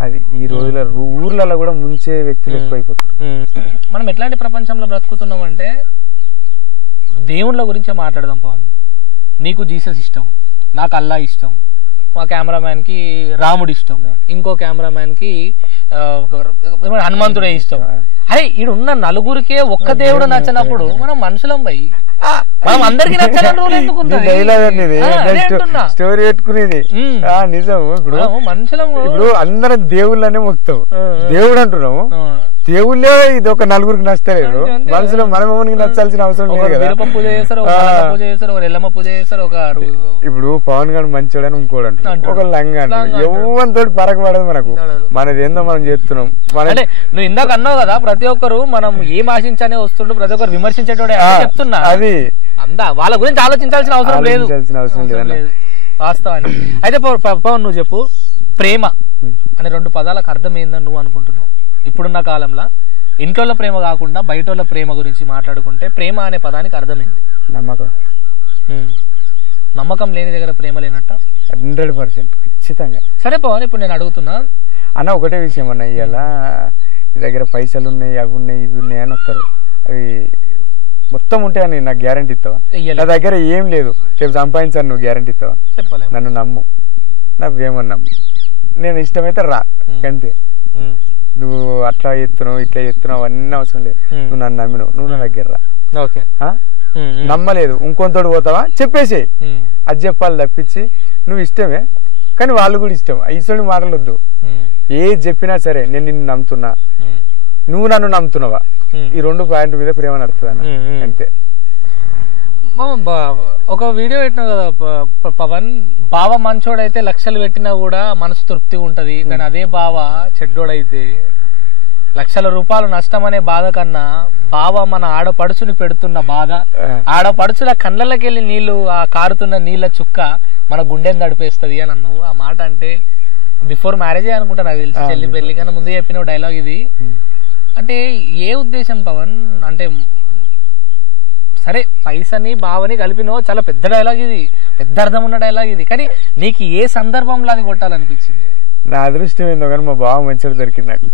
అది ఈ రోజుల ఊర్లలో కూడా ముంచే వ్యక్తులు ఎక్కువైపోతారు. మనం ఎట్లాంటి ప్రపంచంలో బ్రతుకుతున్నాం అంటే దేవుళ్ళ గురించే మాట్లాడదాం పవన్. నీకు జీసస్ ఇష్టం, నాకు అల్లా ఇష్టం, మా కెమెరామ్యాన్ కి రాముడు ఇష్టం, ఇంకో కెమెరామ్యాన్ కి హనుమంతుడే ఇష్టం. అరే ఈడున్న నలుగురికే ఒక్క దేవుడు నచ్చినప్పుడు మనం మనుషులం పోయి మనం అందరికి నచ్చాలని రోజులు ఎందుకుంటుంది స్టోరీ పెట్టుకునేది నిజం. ఇప్పుడు మనుషులం ఇప్పుడు అందరం దేవుళ్ళనే మొత్తం దేవుడు అంటున్నాము, దేవుళ్ళే ఇది ఒక నలుగురికి నచ్చలేదు, మనసులో మన మమ్మల్ని నచ్చాల్సిన అవసరం లేదు కదా. పూజ చేస్తారు, పూజ చేస్తారు, ఒక ఎల్లమ్మ పూజ చేస్తారు, ఒక ఇప్పుడు పవన్ గారు మంచోడని ఇంకోడు అంటారు, ఒక లంగా అంటారు. ఎవరితో పడదు మనకు, మనది ఏందో మనం చేస్తున్నాం. అంటే నువ్వు ఇందాక అన్నావు కదా, ప్రతి ఒక్కరు మనం ఏం ఆశించనే వస్తుండ్రు, ప్రతి ఒక్కరు విమర్శించేటోడే చెప్తున్నా. అది అందా వాళ్ళ గురించి ఆలోచించాల్సిన అవసరం లేదు వాస్తవాన్ని. అయితే పవన్ నువ్వు చెప్పు, ప్రేమ అనే 2 పదాలకు అర్థం ఏందని నువ్వు అనుకుంటున్నావు? ఇప్పుడున్న కాలంలో ఇంట్లో ప్రేమ కాకుండా బయట ప్రేమ గురించి మాట్లాడుకుంటే ప్రేమ అనే పదానికి అర్థమైంది నమ్మకం లేని దగ్గర ప్రేమ లేనట్ట 100% ఖచ్చితంగా. సరే పవన్, ఇప్పుడు నేను అడుగుతున్నా అన్న ఒకటే విషయం అన్న, ఇవాళ నీ దగ్గర పైసలు ఉన్నాయి, అవి ఉన్నాయి, ఇవి ఉన్నాయి అని వస్తారు, అవి మొత్తం ఉంటాయని నాకు గ్యారంటీ ఇస్తావా? నా దగ్గర ఏం లేదు, రేపు సంపాదించాను, నువ్వు గ్యారంటీ ఇస్తావా? చెప్పలే. నన్ను నమ్ము, నా ప్రేమను నమ్ము, నేను ఇష్టమైతే రా అంతే. నువ్వు అట్లా ఎత్తున్నావు ఇట్లా ఎత్తున్నావు అన్నీ అవసరం లేదు, నువ్వు నన్ను నమ్మినావు, నువ్వు నా దగ్గర రా. నమ్మలేదు ఇంకొంతోడు పోతావా చెప్పేసి అది చెప్పాలి తప్పించి నువ్వు ఇష్టమే కానీ వాళ్ళు కూడా ఇష్టం ఇటువంటి మాటలు వద్దు. ఏది చెప్పినా సరే నేను నిన్ను నమ్ముతున్నా, నువ్వు నన్ను నమ్ముతున్నావా, ఈ 2 పాయింట్ మీద ప్రేమ నడుతుంది అంతే. ఒక వీడియో పెట్టినావు కదా పవన్, బావ మంచోడైతే లక్షలు పెట్టినా కూడా మనసు తృప్తిగా ఉంటది, కానీ అదే బావ చెడ్డోడైతే లక్షల రూపాయలు నష్టం అనే బాధ కన్నా బావ మన ఆడపడుచుని పెడుతున్న బాధ, ఆడపడుచుల కళ్ళకి వెళ్ళి నీళ్లు, ఆ కారుతున్న నీళ్ళ చుక్క మన గుండెని నడిపేస్తుంది అని అన్నావు. ఆ మాట అంటే బిఫోర్ మ్యారేజే అనుకుంటా నాకు తెలిసి, చెల్లి పెళ్లి కన్నా ముందే చెప్పిన డైలాగ్ ఇది. అంటే ఏ ఉద్దేశం పవన్? అంటే సరే పైసని బావని కలిపినో, చాలా పెద్ద డైలాగ్ ఇది, పెద్ద అర్థం ఉన్న డైలాగ్ ఇది, కానీ నీకు ఏ సందర్భంలో అది కొట్టాలనిపించింది? నా అదృష్టం ఏందో కానీ మా బావ మంచిగా దొరికింది నాకు.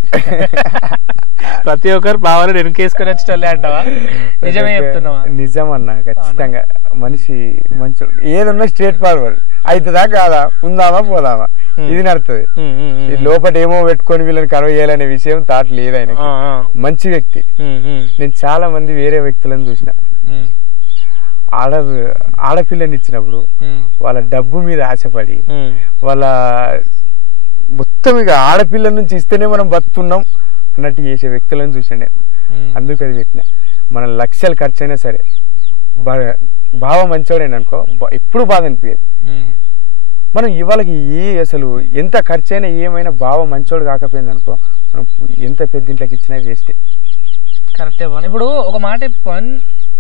ప్రతి ఒక్కరు బావని వెనుకేసుకొని వచ్చేటోళ్ళే అంటావా? నిజమే చెప్తున్నావా? నిజం అన్నా ఖచ్చితంగా. మనిషి మంచోడు, ఏదన్నా స్ట్రేట్ ఫార్వర్డ్ అవుతుందా కాదా, ఉందామా పోదామా ఇది నడుతుంది. లోపల ఏమో పెట్టుకొని వీళ్ళని కరవ చేయాలనే విషయం థాట్ లేదు ఆయన. మంచి వ్యక్తి. నేను చాలా మంది వేరే వ్యక్తులను చూసిన, ఆడపిల్లని ఇచ్చినప్పుడు వాళ్ళ డబ్బు మీద ఆశపడి వాళ్ళ మొత్తం ఇక ఆడపిల్ల నుంచి ఇస్తేనే మనం బతున్నాం అన్నట్టు చేసే వ్యక్తులను చూసాను నేను. అందుకు అది పెట్టిన. మన లక్షలు ఖర్చు అయినా సరే బావ మంచోడైనా అనుకో ఎప్పుడు బాధ అనిపించేది. మనం ఇవాళకి అసలు ఎంత ఖర్చు అయినా ఏమైనా బావ మంచోడు కాకపోయింది అనుకో, మనం ఎంత పెద్ద ఇంట్లోకి ఇచ్చినా వేస్టే. కరెక్టే బాగా. ఇప్పుడు ఒక మాట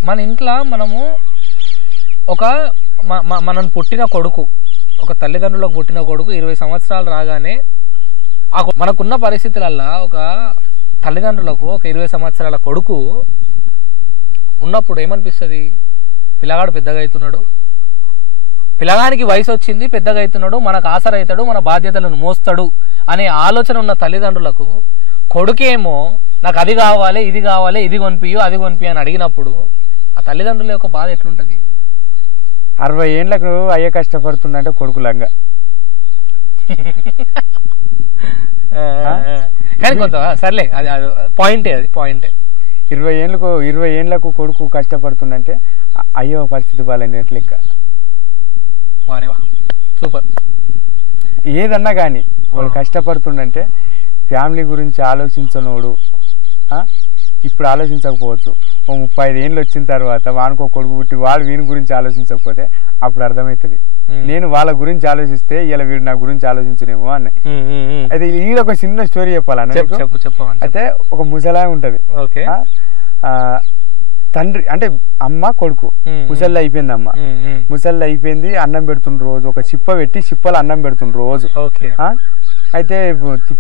మన ఇంట్లో మనము ఒక మనం పుట్టిన కొడుకు, ఒక తల్లిదండ్రులకు పుట్టిన కొడుకు 20 సంవత్సరాలు రాగానే మనకున్న పరిస్థితులల్లో ఒక తల్లిదండ్రులకు ఒక 20 సంవత్సరాల కొడుకు ఉన్నప్పుడు ఏమనిపిస్తుంది? పిల్లగాడు పెద్దగా అవుతున్నాడు, పిల్లగానికి వయసు వచ్చింది, పెద్దగా అవుతున్నాడు, మనకు ఆసరైతాడు, మన బాధ్యతలను మోస్తాడు అనే ఆలోచన ఉన్న తల్లిదండ్రులకు కొడుకేమో నాకు అది కావాలి, ఇది కావాలి, ఇది కొనిపియు, అది కొనిపి అని అడిగినప్పుడు ఆ తల్లిదండ్రుల యొక్క బాధ ఎట్లుంటుంది? 60 ఏళ్ళకు అయ్యే కష్టపడుతుందంటే కొడుకులంగా. కానీ కొంత సర్లే, అది పాయింటే, అది పాయింటే. 20 ఏళ్ళకు కొడుకు కష్టపడుతుందంటే అయ్యో పరిస్థితి బాగాలేదు లెక్క. వారేవా సూపర్. ఏదన్నా కానీ వాళ్ళు కష్టపడుతుండంటే ఫ్యామిలీ గురించి ఆలోచించనోడు ఇప్పుడు ఆలోచించకపోవచ్చు. ఓ 35 ఏళ్ళు వచ్చిన తర్వాత వానికి ఒక కొడుకు పుట్టి వాడు వీని గురించి ఆలోచించకపోతే అప్పుడు అర్థమవుతుంది. నేను వాళ్ళ గురించి ఆలోచిస్తే ఇలా వీడు నా గురించి ఆలోచించనేమో అన్న. అయితే ఈడ ఒక చిన్న స్టోరీ చెప్పాలన్న. అయితే ఒక ముసలా ఉంటది, తండ్రి అంటే అమ్మ కొడుకు ముసళ్ళు అయిపోయింది. అమ్మ ముసళ్ళు అయిపోయింది, అన్నం పెడుతుండ్రు రోజు, ఒక చిప్ప పెట్టి చిప్పలు అన్నం పెడుతుండ్రు రోజు. అయితే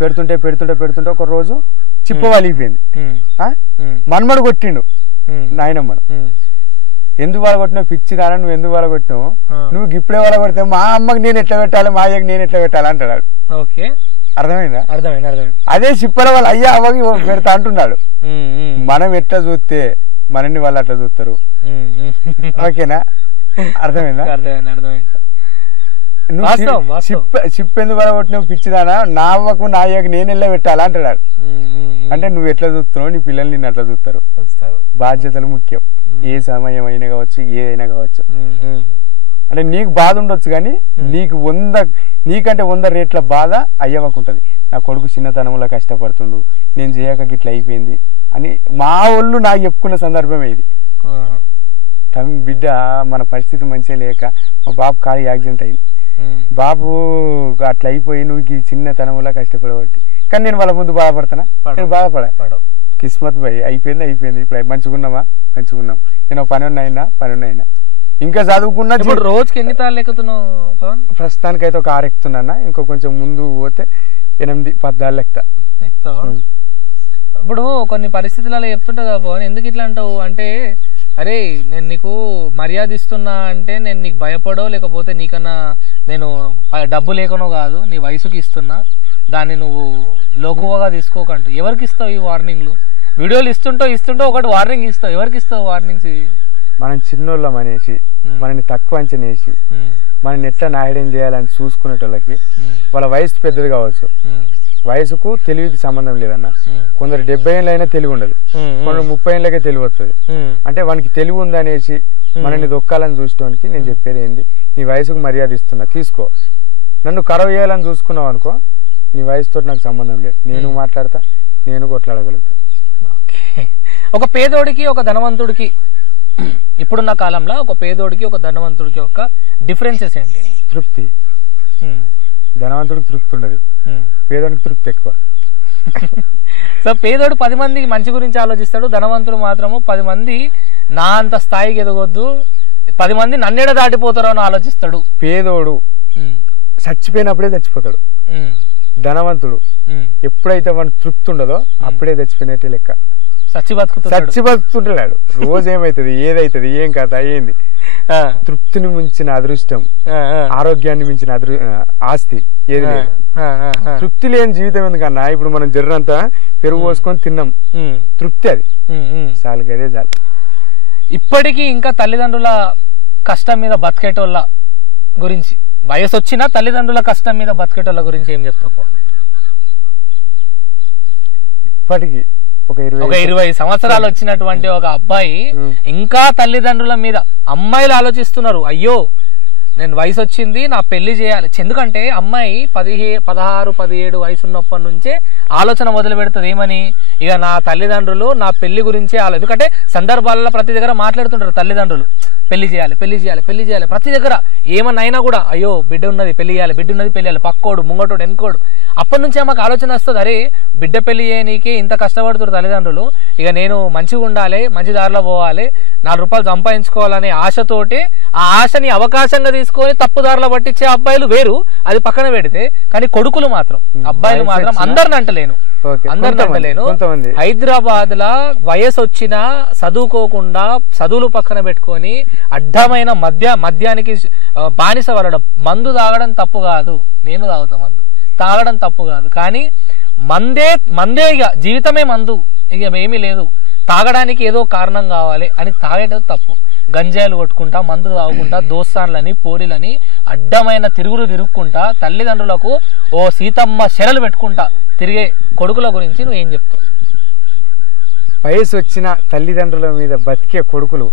పెడుతుంటే పెడుతుంటే పెడుతుంటే ఒక రోజు చిప్ప వలిగిపోయింది. మన్మడు కొట్టిండు నాయనమ్మను. ఎందుకు వాళ్ళ కొట్టినావు పిచ్చిదానా, నువ్వు ఎందుకు వాళ్ళ కొట్టినావు, నువ్వు ఇప్పుడే వాళ్ళ కొడితే మా అమ్మకి నేను ఎట్లా పెట్టాలి, మా అయ్యకి నేను ఎట్లా పెట్టాలి అంటాడు. అర్థమైందా? అదే చిప్పల వాళ్ళ అయ్యా అవ్వకి పెడతా అంటున్నాడు. మనం ఎట్లా చూస్తే మనని వాళ్ళు అట్లా చూస్తారు. ఓకేనా? అర్థమైందా? చిప్ప ఎందుకు వాళ్ళ కొట్టినావు పిచ్చిదానా, నా అవ్వకు నా అయ్యకి నేను ఎట్లా పెట్టాలా అంటాడు. అంటే నువ్వు ఎట్లా చూస్తున్నావు, నీ పిల్లలు నిన్ను అట్లా చూస్తారు. బాధ్యతలు ముఖ్యం, ఏ సమయం అయినా కావచ్చు, ఏదైనా కావచ్చు. అంటే నీకు బాధ ఉండొచ్చు కానీ నీకంటే 100 రేట్ల బాధ అయ్యవకుంటది. నా కొడుకు చిన్నతనంలో కష్టపడుతుండు, నేను చేయక గిట్లా అయిపోయింది అని మా వాళ్ళు నాకు చెప్పుకున్న సందర్భమే ఇది. బిడ్డ మన పరిస్థితి మంచిగా లేక మా బాబు కాలు యాక్సిడెంట్ అయింది. బాబు అట్లా అయిపోయి నువ్వు ఈ చిన్నతనంలో కష్టపడబట్టి, కానీ నేను వాళ్ళ ముందు బాధపడతానా? నేను బాధపడా. కిస్మత్ భయ్ అయిపోయింది. ఇప్పుడు మంచిగున్నామా? మంచిగున్నాం. నేను పని ఉన్నాయినా ఇంకా చదువుకున్నా. రోజుకి ఎన్ని తాళ్ళు ఎక్కుతున్నావు? ప్రస్తుతానికి అయితే ఒక 6 ఎక్కుతున్నా. ఇంకో కొంచెం ముందు పోతే 8-10 ఎక్కుతా. ఇప్పుడు కొన్ని పరిస్థితులలో చెప్తుంటా కదా పవన్, ఎందుకు ఇట్లా అంటావు అంటే, అరే నేను నీకు మర్యాద ఇస్తున్నా అంటే నేను నీకు భయపడో లేకపోతే నీకన్నా నేను డబ్బు లేకనో కాదు, నీ వయసుకి ఇస్తున్నా, దాన్ని నువ్వు లోకువగా తీసుకోకంటూ. ఎవరికి ఇస్తావు ఈ వార్నింగ్లు? వీడియోలు ఇస్తుంటో ఒకటి వార్నింగ్ ఇస్తావు, ఎవరికి ఇస్తావు వార్నింగ్స్ ఇవి? మనం చిన్నోళ్ళం అనేసి మనని తక్కువ అంచనేసి మనని ఎట్లా నాయడం చేయాలని చూసుకునేటోళ్ళకి వాళ్ళ వయసు పెద్దది కావచ్చు, వయసుకు తెలివికి సంబంధం లేదన్న. కొందరు 70 ఏళ్ళైనా తెలివి ఉండదు, కొందరు 30 ఏళ్ళకే తెలివి వస్తుంది. అంటే వానికి తెలివి ఉందనేసి మనని దొక్కాలని చూసుకోవడానికి నేను చెప్పేది ఏంది, నీ వయసుకు మర్యాద ఇస్తున్నా తీసుకో. నన్ను కరవ చేయాలని చూసుకున్నావు అనుకో, నీ వయసుతో నాకు సంబంధం లేదు, నేను మాట్లాడతా, నేను కొట్లాడగలుగుతా. ఒక పేదోడికి ఒక ధనవంతుడికి ఇప్పుడున్న కాలంలో ఒక పేదోడికి ఒక ధనవంతుడికి ఒక డిఫరెన్సెస్ ఏంటి? తృప్తి. ధనవంతుడికి తృప్తి ఉండదు, పేదోడికి తృప్తి ఎక్కువ. సో పేదోడు 10 మందికి మంచి గురించి ఆలోచిస్తాడు, ధనవంతుడు మాత్రము 10 మంది నా అంత స్థాయికి ఎదగొద్దు, 10 మంది నన్నేడ దాటిపోతారో అని ఆలోచిస్తాడు. పేదోడు చచ్చిపోయినప్పుడే చచ్చిపోతాడు, ధనవంతుడు ఎప్పుడైతే మనకు తృప్తి ఉండదో అప్పుడే చచ్చిపోయినట్టే లెక్క. చచ్చి బతుకుతుంటాడు. రోజు ఏమైతుంది, ఏదైతుంది, ఏం కథ, ఏంది. తృప్తిని మించిన అదృష్టం, ఆరోగ్యాన్ని మించిన ఆస్తి ఏది లేదు. తృప్తి లేని జీవితం ఎందుకన్నా? ఇప్పుడు మనం జర్రంతా పెరుగు పోసుకొని తిన్నాం, తృప్తి అది చాలు, అదే చాలు. ఇప్పటికీ ఇంకా తల్లిదండ్రుల కష్టం మీద బతికేటోళ్ళ గురించి, వయసు వచ్చినా తల్లిదండ్రుల కష్టం మీద బతికేటోళ్ళ గురించి ఏం చెప్తావు? ఇప్పటికీ ఒక 20 సంవత్సరాలు వచ్చినటువంటి ఒక అబ్బాయి ఇంకా తల్లిదండ్రుల మీద, అమ్మాయిలు ఆలోచిస్తున్నారు, అయ్యో నేను వయసు వచ్చింది నా పెళ్లి చేయాలి. ఎందుకంటే అమ్మాయి 16, 17 వయసు ఉన్నప్పటి నుంచే ఆలోచన మొదలు పెడుతుంది. ఏమని? ఇక నా తల్లిదండ్రులు నా పెళ్లి గురించే ఎందుకంటే సందర్భాలలో ప్రతి దగ్గర మాట్లాడుతుంటారు తల్లిదండ్రులు, పెళ్లి చేయాలి పెళ్లి చేయాలి పెళ్లి చేయాలి. ప్రతి దగ్గర ఏమన్నా అయినా కూడా అయ్యో బిడ్డ ఉన్నది పెళ్లి చేయాలి, బిడ్డ ఉన్నది పెళ్లి చేయాలి, పక్కోడు ముంగటోడు వెనుకోడు. అప్పటి నుంచే మాకు ఆలోచన వస్తుంది, అరే బిడ్డ పెళ్లి చేయనీకి ఇంత కష్టపడుతున్నారు తల్లిదండ్రులు, ఇక నేను మంచిగా ఉండాలి, మంచి దారిలో పోవాలి, 4 రూపాయలు సంపాదించుకోవాలనే ఆశతోటి ఆ ఆశని అవకాశంగా తీసుకొని తప్పుదారిలో పట్టించే అబ్బాయిలు వేరు, అది పక్కన పెడితే. కానీ కొడుకులు మాత్రం, అబ్బాయిలు మాత్రం అందరిని అంటలేను, అందరిని అంటలేను, హైదరాబాద్ లా వయసు వచ్చినా చదువుకోకుండా చదువులు పక్కన పెట్టుకొని అడ్డమైన మద్యానికి బానిస వలడం. మందు తాగడం తప్పు కాదు, నేను తాగుతా మందు, తాగడం తప్పు కాదు, కానీ మందే ఇక జీవితమే మందు, ఇక ఏమీ లేదు, తాగడానికి ఏదో కారణం కావాలి అని తాగేటది తప్పు. గంజాయిలు కొట్టుకుంటా, మందులు తాగుకుంటా, దోస్తాన్లని పోరీలని అడ్డమైన తిరుగుకుంటా తల్లిదండ్రులకు ఓ సీతమ్మ శరలు పెట్టుకుంటా తిరిగే కొడుకుల గురించి నువ్వు ఏం చెప్తావు? వయసు వచ్చిన తల్లిదండ్రుల మీద బతికే కొడుకులు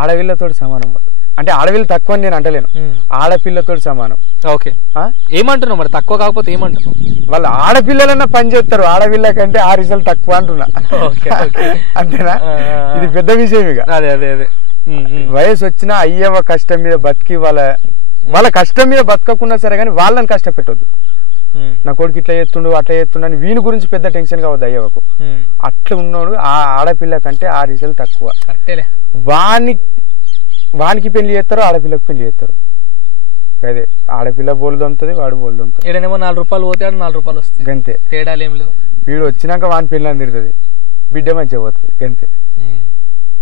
ఆడపిల్లతో సమానం. అంటే ఆడపిల్ల తక్కువ అని నేను అంటలేను, ఆడపిల్లతో సమానం. ఓకే, ఏమంటున్నావు మరి? తక్కువ కాకపోతే ఏమంటున్నావు? వాళ్ళు ఆడపిల్లలన్నా పని చేస్తారు, ఆడపిల్ల కంటే ఆ రిజల్ట్ తక్కువ అంటున్నా. అంతేనా? ఇది పెద్ద విషయం. ఇక అదే అదే అదే వయసు వచ్చిన అయ్యవ కష్టం మీద బతికి వాళ్ళ కష్టం మీద బతకకున్నా సరే కానీ వాళ్ళని కష్టపెట్టొద్దు. నా కొడుకు ఇట్లా చేస్తుండు అట్లా చేస్తుండు అని వీని గురించి పెద్ద టెన్షన్ కావద్దు అయ్యవకు. అట్లా ఉన్నాడు ఆ ఆడపిల్ల కంటే ఆ రిజల్ట్ తక్కువ. వానికి పెళ్లి చేస్తారు, ఆడపిల్లకు పెళ్లి చేస్తారు. అదే ఆడపిల్ల బోలు దొంగతుంది, వాడు బోలు దొంగతుంది. ఏడనేమో 4 రూపాయలు పోతే 4 రూపాయలు వస్తాయి, గంతే, తేడాలు ఏం లేవు. వీడు వచ్చినాక వాని పెళ్ళి అందిరుతుంది, బిడ్డ మంచిగా పోతుంది, గంతే.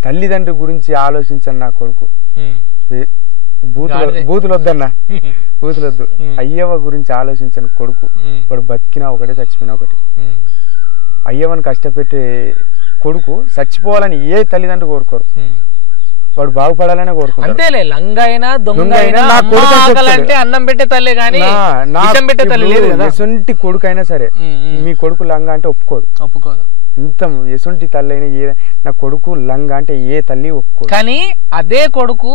తల్లిదండ్రుల గురించి ఆలోచించను నా కొడుకు. బూతులు వద్దన్నా, బూతులు వద్దు. అయ్యవ గురించి ఆలోచించను కొడుకు. వాడు బతికినా ఒకటే, చచ్చిపోయినా ఒకటి. అయ్యవని కష్టపెట్టే కొడుకు చచ్చిపోవాలని ఏ తల్లిదండ్రులు కోరుకోరు, వాడు బాగుపడాలనే కోరుకుంటారు. అంతేలే, లంగైనా దొంగైనా అంటే అన్నం పెట్టే తల్లి కానీ పెట్టే తల్లి లేదు కదా. ఎసొంటి కొడుకు అయినా సరే మీ కొడుకు లంగ అంటే ఒప్పుకోదు. ఇంత ఎసొంటి తల్లి అయినా నా కొడుకు లంగ అంటే ఏ తల్లి ఒప్పుకోదు. కానీ అదే కొడుకు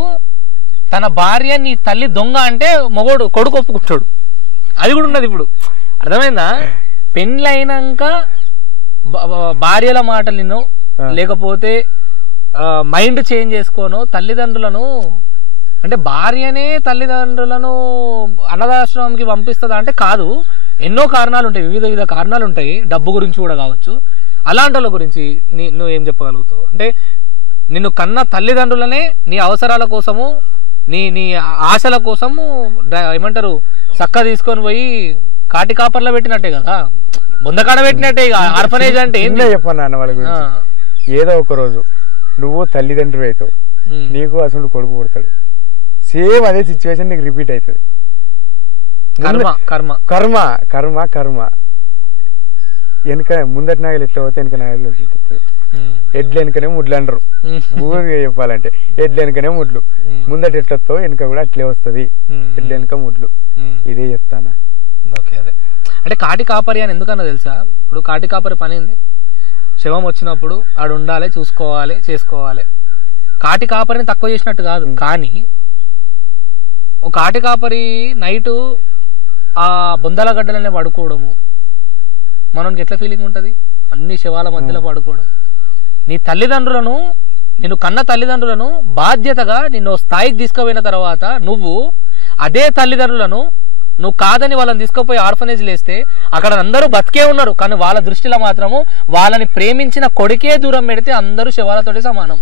తన భార్య నీ తల్లి దొంగ అంటే కొడుకు ఒప్పుకుంటాడు. అది కూడా ఉన్నది ఇప్పుడు, అర్థమైందా? పెళ్ళైనాక భార్యల మాటలు వినో లేకపోతే మైండ్ చేంజ్ చేసుకోను తల్లిదండ్రులను, అంటే భార్యనే తల్లిదండ్రులను అనాథాశ్రమంకి పంపిస్తుందా అంటే కాదు. ఎన్నో కారణాలు ఉంటాయి, వివిధ కారణాలు ఉంటాయి, డబ్బు గురించి కూడా కావచ్చు. అలాంటి వాళ్ళ గురించి నువ్వు ఏం చెప్పగలుగుతావు? అంటే నిన్ను కన్న తల్లిదండ్రులనే నీ అవసరాల కోసము, నీ ఆశల కోసము ఏమంటారు చక్క తీసుకొని పోయి కాటి కాపర్లో పెట్టినట్టే కదా, బొందకాడ పెట్టినట్టే. ఆర్ఫనేజ్ అంటే ఏం చెప్పను అన్న వాళ్ళ గురించి. ఏదో ఒక రోజు నువ్వు తల్లిదండ్రులు అవుతావు, నీకు అసలు కొడుకు పుడతాడు, సేమ్ అదే సిచ్యువేషన్ నీకు రిపీట్ అవుతుంది. కర్మ కర్మ కర్మ కర్మ కర్మ. వెనక ముందటి నాగలు ఎట్లా పోతే వెనక నాగలు ఎట్లా, ఎడ్లు వెనకనే ముడ్లు అంటారు ఊరిగా చెప్పాలంటే. ఎడ్లు వెనకనే ముడ్లు, ముందట ఎట్లొస్తావు వెనక కూడా అట్లే వస్తుంది, ఎడ్లు వెనక ముడ్లు. ఇదే చెప్తానా. అంటే కాటి కాపరి అని ఎందుకన్నా తెలుసా? ఇప్పుడు కాటి కాపరి పని ఏంది? శవం వచ్చినప్పుడు ఆడు ఉండాలి, చూసుకోవాలి, చేసుకోవాలి. కాటి కాపరిని తక్కువ చేసినట్టు కాదు, కానీ ఒక కాటి కాపరి నైటు ఆ బొందల గడ్డలనే పడుకోవడము మనకి ఎట్లా ఫీలింగ్ ఉంటుంది? అన్ని శవాల మధ్యలో పడుకోవడం. నీ తల్లిదండ్రులను, నిన్ను కన్న తల్లిదండ్రులను బాధ్యతగా నిన్ను స్థాయికి తీసుకుపోయిన తర్వాత నువ్వు అదే తల్లిదండ్రులను నువ్వు కాదని వాళ్ళని తీసుకుపోయి ఆర్ఫనేజ్లు వేస్తే అక్కడ అందరూ బతికే ఉన్నారు, కానీ వాళ్ళ దృష్టిలో మాత్రము వాళ్ళని ప్రేమించిన కొడుకే దూరం పెడితే అందరూ శవాలతోటి సమానం.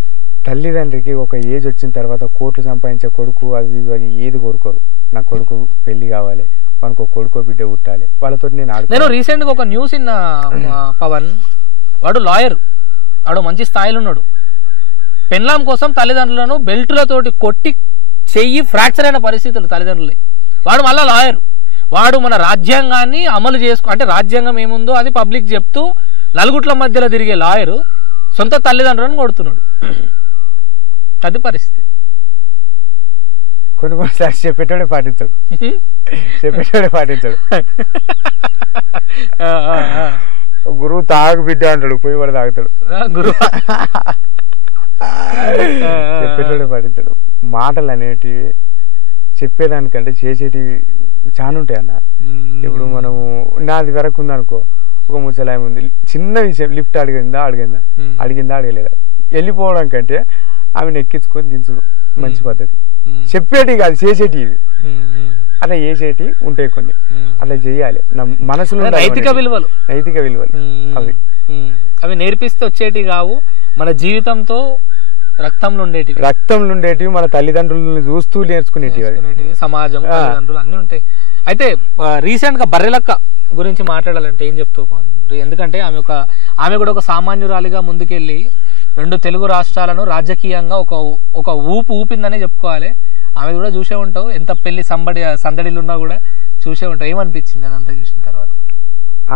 తల్లిదండ్రికి ఒక ఏజ్ వచ్చిన తర్వాత కోట్లు సంపాదించే కొడుకు అది ఏది కోరుకోరు. నా కొడుకు పెళ్లి కావాలి, మనకు కొడుకో బిడ్డ పుట్టాలి, వాళ్ళతో నేను రీసెంట్ గా ఒక న్యూస్ ఇన్న పవన్, వాడు లాయర్, వాడు మంచి స్థాయిలో ఉన్నాడు. పెన్లాం కోసం తల్లిదండ్రులను బెల్టులతోటి కొట్టి చెయ్యి ఫ్రాక్చర్ అయిన పరిస్థితులు తల్లిదండ్రులు. వాడు మళ్ళా లాయర్, వాడు మన రాజ్యాంగాన్ని అమలు అంటే రాజ్యాంగం ఏముందో అది పబ్లిక్ చెప్తూ నలుగుట్ల మధ్యలో తిరిగే లాయరు సొంత తల్లిదండ్రులను కొడుతున్నాడు. అది పరిస్థితి. కొన్నిసారి చెప్పేటోడే పాటించాడు, చెప్పేటోడే పాటించాడు. గురువు తాగు బిడ్డ అంటాడు, పోయి వాడు తాగుతాడు. గురువు చెప్పేటోడే పాటించాడు. మాటలు అనేటివి చెప్పేదానికంటే చేసేటివి చాలా ఉంటాయి అన్న. ఇప్పుడు మనము నాది వరకు ఉందనుకో, ఒక ముసలాయం ఉంది, చిన్న విషయం లిఫ్ట్ అడిగిందా అడగలేదా, వెళ్ళిపోవడం కంటే ఆమెను ఎక్కించుకొని దించుడు మంచి పద్ధతి. చెప్పేటి కాదు, చేసేటి ఇవి. అట్లా చేసేటి ఉంటాయి కొన్ని, అట్లా చేయాలి. మనసులో నైతిక విలువలు అవి నేర్పిస్తే వచ్చేటి కావు, మన జీవితంతో రక్తంలో ఉండేటివి, మన తల్లిదండ్రులను చూస్తూ నేర్చుకునేటివి, సమాజం, తల్లిదండ్రులు అన్ని ఉంటాయి. అయితే రీసెంట్ గా బర్రెలక్క గురించి మాట్లాడాలంటే ఏం చెప్తావు? ఎందుకంటే ఆమె కూడా ఒక సామాన్యురాలిగా ముందుకెళ్ళి 2 తెలుగు రాష్ట్రాలను రాజకీయంగా ఒక ఊపిందనే చెప్పుకోవాలి. ఆమె కూడా చూసే ఉంటావు, ఎంత పెళ్లి సందడిలు ఉన్నా కూడా చూసే ఉంటావు. ఏమనిపించింది అదంతా చూసిన తర్వాత?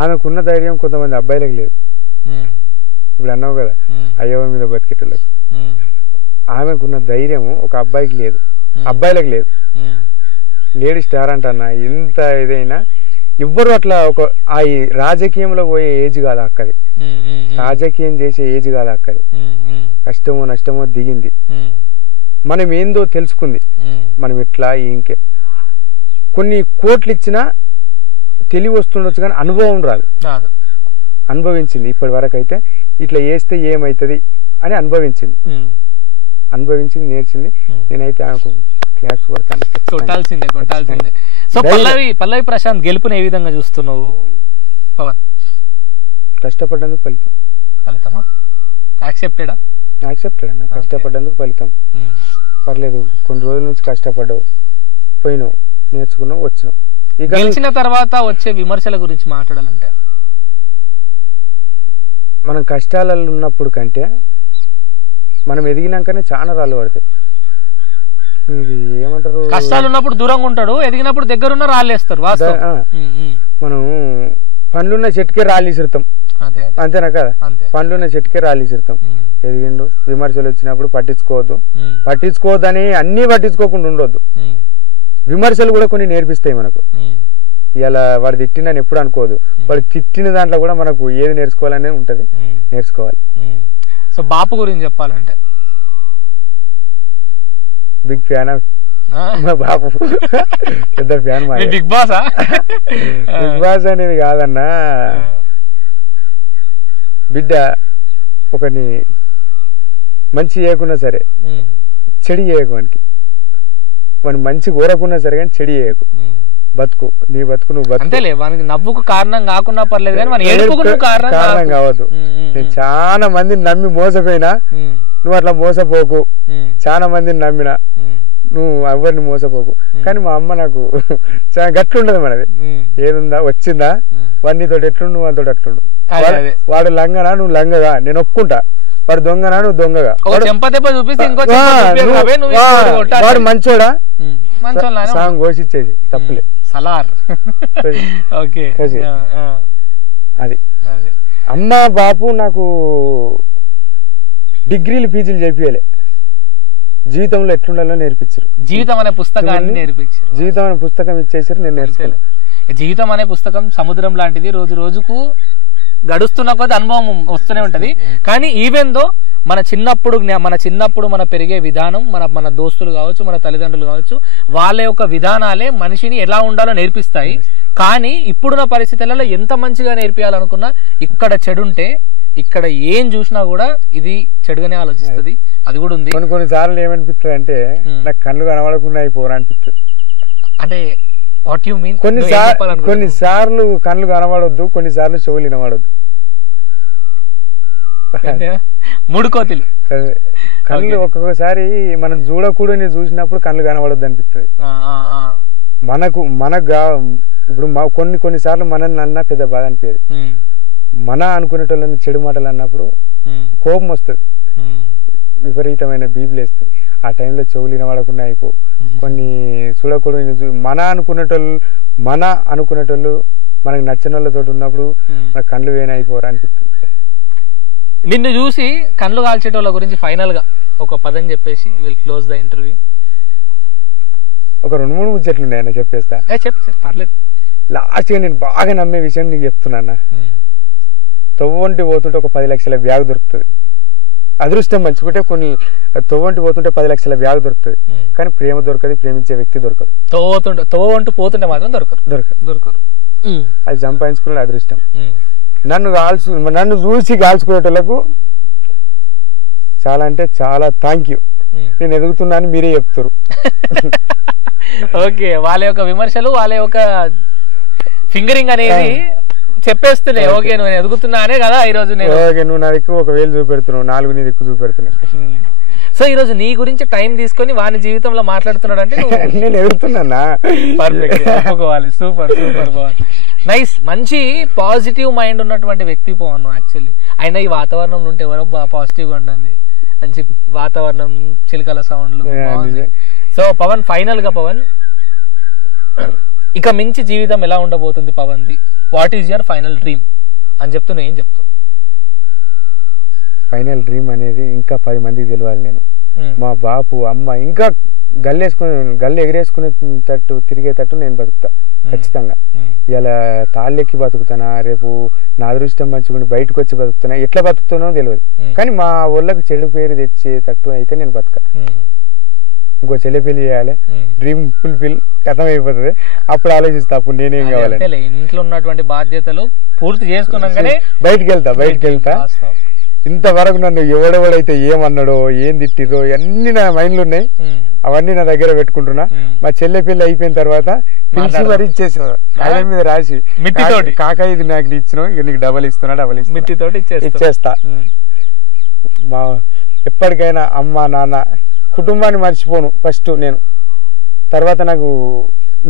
ఆమెకున్న ధైర్యం కొంతమంది అబ్బాయిలకు లేదు. ఇప్పుడు అన్నావు కదా అయ్యవ మీద బతికేటోళ్ళకి, ఆమెకున్న ధైర్యం ఒక అబ్బాయికి లేదు, అబ్బాయిలకు లేదు. లేడీ స్టార్ అంటన్నా ఎంత ఇదైనా ఎవ్వరు అట్లా ఆ రాజకీయంలో పోయే ఏజ్ కాదు అక్కది, రాజకీయం చేసే ఏజ్ కాదు అక్కది. కష్టమో నష్టమో దిగింది, మనం ఏందో తెలుసుకుంది, మనం ఎట్లా ఇంకే కొన్ని కోట్లు ఇచ్చినా తెలివి వస్తుండొచ్చు కానీ అనుభవం రాదు. అనుభవించింది ఇప్పటి వరకు అయితే, ఇట్లా చేస్తే ఏమవుతుంది అని అనుభవించింది, నేర్చింది. నేనైతే ఆమెకు క్లాస్ కొట్టాల్సిందే. సో పల్లవి ప్రశాంత్ గెలుపుని ఏ విధంగా చూస్తున్నావు పవన్? కష్టపడ్డందుకు ఫలితమా? యాక్సెప్టెడ్ అన్న, కష్టపడ్డందుకు ఫలితం. పర్లేదు, కొన్ని రోజుల నుంచి కష్టపడ్డావు, పోయినావు, నేర్చుకున్నావు, వచ్చినావు. గెలిచిన తర్వాత వచ్చే విమర్శల గురించి మాట్లాడాలంటే, మనం కష్టాలలో ఉన్నప్పుడు కంటే మనం ఎదిగినాకనే చాలా రాళ్ళు పడతాయి. ఇది ఏమంటారు, కష్టాలు ఉన్నప్పుడు దూరంగా ఉంటాడు, ఎదిగినప్పుడు దగ్గరున్న రాళ్ళేస్తారు. మనం పండ్లున్న చెట్టుకే రాళ్ళు ఇసురుతాం, అంతేనా కదా? పండ్లున్న చెట్టుకే రాళ్ళు ఇసురుతాం. ఎదిగిండు, విమర్శలు వచ్చినప్పుడు పట్టించుకోవద్దని అన్ని పట్టించుకోకుండా ఉండొద్దు. విమర్శలు కూడా కొన్ని నేర్పిస్తాయి మనకు. ఇలా వాడు తిట్టినని ఎప్పుడు అనుకోదు, వాడు తిట్టిన దాంట్లో కూడా మనకు ఏది నేర్చుకోవాలనే ఉంటది, నేర్చుకోవాలి. సో బాపు గురించి చెప్పాలంటే బిగ్ ఫ్యాన్ మా బాపు, పెద్ద ఫ్యాన్. బిగ్ బాస్ అనేది కాదన్నా, బిడ్డ ఒకని మంచి చేయకున్నా సరే చెడు చేయకు, వాడిని మంచి కోరకున్నా సరే కానీ చెడు చేయకు. నీ బతుకు నువ్వు అంతేలే, వానికి నవ్వుకు కారణం కాకున్నా పర్లేదు కానీ మన ఏడుపుకు కారణం కావద్దు. నేను చాలా మందిని నమ్మి మోసపోయినా, నువ్వు అట్లా మోసపోకు. చాలా మందిని నమ్మినా, నువ్వు ఎవరిని మోసపోకు. కానీ మా అమ్మ నాకు చాలా గట్టి ఉండదు, మనది ఏదుందా వచ్చిందా, వాడిని తోటి ఎట్లుండు, నువ్వు అంతటి అట్లుండు. వాడు లంగనా, నువ్వు లంగగా, నేను ఒప్పుకుంటా. వాడు దొంగనా, నువ్వు దొంగగా. వాడు మంచోడా, సాంగ్ ఘోషించేది తప్పులే. అది అమ్మ బాపు నాకు డిగ్రీలు పీజీలు చేపియలే, జీవితంలో ఎట్లుండాలో నేర్పించారు. జీవితం అనే పుస్తకం ఇచ్చేసారు, నేను నేర్చుకోలేదు. జీవితం అనే పుస్తకం సముద్రం లాంటిది, రోజు రోజుకు గడుస్తున్న కొద్ది అనుభవం వస్తూనే ఉంటది. కానీ ఈవెన్ దో మన చిన్నప్పుడు మన పెరిగే విధానం, మన దోస్తులు కావచ్చు, మన తల్లిదండ్రులు కావచ్చు, వాళ్ళ యొక్క విధానాలే మనిషిని ఎలా ఉండాలో నేర్పిస్తాయి. కానీ ఇప్పుడున్న పరిస్థితులలో ఎంత మంచిగా నేర్పియాలనుకున్నా, ఇక్కడ చెడుంటే ఇక్కడ ఏం చూసినా కూడా ఇది చెడుగానే ఆలోచిస్తుంది. అది కూడా ఉంది. కొన్నిసార్లు ఏమనిపిస్తుంది అంటే, నాకు కళ్ళు కనబడకుండా అయిపోరా అనిపిస్తుంది. అంటే వాట్ యు మీన్? కొన్నిసార్లు కళ్ళు కనబడొద్దు, కొన్నిసార్లు చెవులు వినబడొద్దు. మూడు కోతులు కళ్ళు ఒక్కొక్కసారి మనం చూడకూడని చూసినప్పుడు కళ్ళు కనబడొద్దు అనిపిస్తుంది మనకు. ఇప్పుడు కొన్నిసార్లు మనల్ని అన్నా పెద్ద బాధ అనిపించేది. మన అనుకునేటోళ్ళని చెడు మాటలు అన్నప్పుడు కోపం వస్తుంది, విపరీతమైన బీబీలు వేస్తుంది. ఆ టైంలో చెవులు వినబడకుండా అయిపో. కొన్ని చూడకూడదు మన అనుకునేటోళ్ళు మనకు నచ్చిన వాళ్ళతో ఉన్నప్పుడు మన కళ్ళు వేనైపోరా అనిపిస్తుంది. నిన్ను చూసి కళ్ళు కాల్చేటోళ్ళ గురించి ఫైనల్ గా ఒక పదం చెప్పేసి విల్ క్లోజ్ ద ఇంటర్వ్యూ. ఒక 2-3 ముచ్చట్లు ఉన్నాయన్న, చెప్పేస్తా. పర్లేదు. లాస్ట్ గా నేను బాగా నమ్మే విషయం నీకు చెప్తున్నా. తొవ్వంటి పోతుంటే ఒక 10 లక్షల బ్యాగ్ దొరుకుతుంది. అదృష్టం మంచుకుంటే కొన్ని తొవ్వంటి పోతుంటే 10 లక్షల బ్యాగ్ దొరుకుతుంది. కానీ ప్రేమ దొరకదు, ప్రేమించే వ్యక్తి దొరకదు. తొవ్వంటూ పోతుంటే మాత్రం దొరకదు. అది సంపాదించుకునే అదృష్టం. నన్ను చూసి కాల్చుకునేటోళ్లకు చాలా అంటే చాలా థ్యాంక్ యూ. నేను ఎదుగుతున్నాను మీరే చెప్తారు. ఓకే, వాళ్ళ యొక్క విమర్శలు వాళ్ళ యొక్క ఫింగరింగ్ అనేది చెప్పేస్తున్నాయి. ఓకే నువ్వు ఎదుగుతున్నానే కదా ఈ రోజు నేను. ఓకే నువ్వు నా దిక్కు 1000 చూపెడుతున్నావు, 4 నీ దిక్కు చూపెడుతున్నావు. సో ఈ రోజు నీ గురించి టైం తీసుకొని వాని జీవితంలో మాట్లాడుతున్నాడు అంటే నేను ఎదుగుతున్నా. పర్ఫెక్ట్, ఒప్పుకోవాలి. Super super Pavan, nice. మంచి పాజిటివ్ మైండ్ ఉన్నటువంటి వ్యక్తి పవన్ యాక్చువల్లీ. అయినా ఈ వాతావరణంలో ఉంటే ఎవరో పాజిటివ్గా ఉండండి. మంచి వాతావరణం, చిలుకల సౌండ్లు. సో పవన్, ఫైనల్ గా పవన్, ఇక మించి జీవితం ఎలా ఉండబోతుంది పవన్ది? What is your final dream అని చెప్తున్నా, ఏం చెప్తావు? ఫైనల్ డ్రీమ్ అనేది ఇంకా 10 మందికి తెలియాలి. నేను మా బాపు అమ్మ ఇంకా గల్లు ఎగిరేసుకునేటట్టు తిరిగేటట్టు నేను బతుకుతా ఖచ్చితంగా. ఇలా తాళ్ళెక్కి బతుకుతానా, రేపు నా అదృష్టం మంచుకుని బయటకు వచ్చి బతుకుతానా, ఎట్లా బతుకుతానో తెలియదు. కానీ మా ఊళ్ళకి చెడు పేరు తెచ్చేటట్టు అయితే నేను బతుక. ఇంకో చెల్లి పెళ్లి చేయాలి, డ్రీమ్ ఫుల్ఫిల్ కథం అయిపోతుంది. అప్పుడు ఆలోచిస్తా అప్పుడు నేనేం కావాలి. ఇంట్లో ఉన్నటువంటి బాధ్యతలు పూర్తి చేసుకున్నాకనే బయటకు వెళ్తా. ఇంతవరకు నన్ను ఎవడెవడైతే ఏమన్నాడో, ఏం తిట్టిరో అన్ని నా మైండ్ లో ఉన్నాయి. అవన్నీ నా దగ్గర పెట్టుకుంటున్నా. మా చెల్లె పెళ్లి అయిపోయిన తర్వాత పిలిచి మరి ఇచ్చేసా, కాళ్ళ మీద రాసి కాకా ఇది నాకు ఇచ్చినావు, ఇక నీకు డబల్ ఇచ్చేస్తా. మా ఎప్పటికైనా అమ్మ నాన్న కుటుంబాన్ని మర్చిపోను ఫస్ట్ నేను. తర్వాత నాకు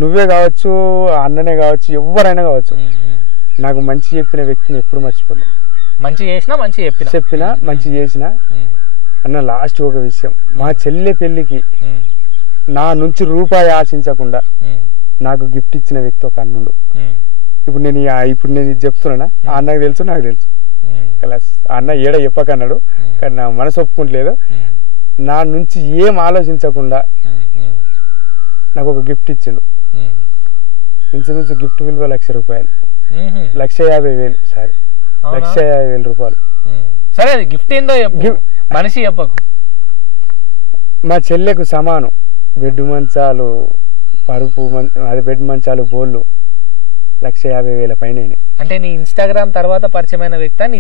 నువ్వే కావచ్చు, అన్ననే కావచ్చు, ఎవరైనా కావచ్చు, నాకు మంచి చెప్పిన వ్యక్తిని ఎప్పుడు మర్చిపోను. మంచి చేసినా మంచి చేసిన అన్న. లాస్ట్ ఒక విషయం, మా చెల్లె పెళ్లికి నా నుంచి రూపాయి ఆశించకుండా నాకు గిఫ్ట్ ఇచ్చిన వ్యక్తి ఒక అన్నుడు. ఇప్పుడు నేను ఇది చెప్తున్నా, ఆ అన్నకు తెలుసు, నాకు తెలుసు. ఆ అన్న ఏడ చెప్పకన్నాడు, కానీ నా మనసు ఒప్పుకుంటలేదు. నా నుంచి ఏం ఆలోచించకుండా నాకు ఒక గిఫ్ట్ ఇచ్చిండు. ఇంచుమించు గిఫ్ట్ విలువ 1,00,000 రూపాయలు, 1,50,000 సారీ 1,50,000 రూపాయలు. సరే అది గిఫ్ట్ ఏందో మనిషి చెప్పకు. మా చెల్లెకు సమానం. బెడ్ మంచాలు, పరుపు, అది బెడ్ మంచాలు, బోళ్ళు 1,50,000 పైన. అంటే నీ ఇన్స్టాగ్రామ్ తర్వాత పరిచయమైన వ్యక్తి?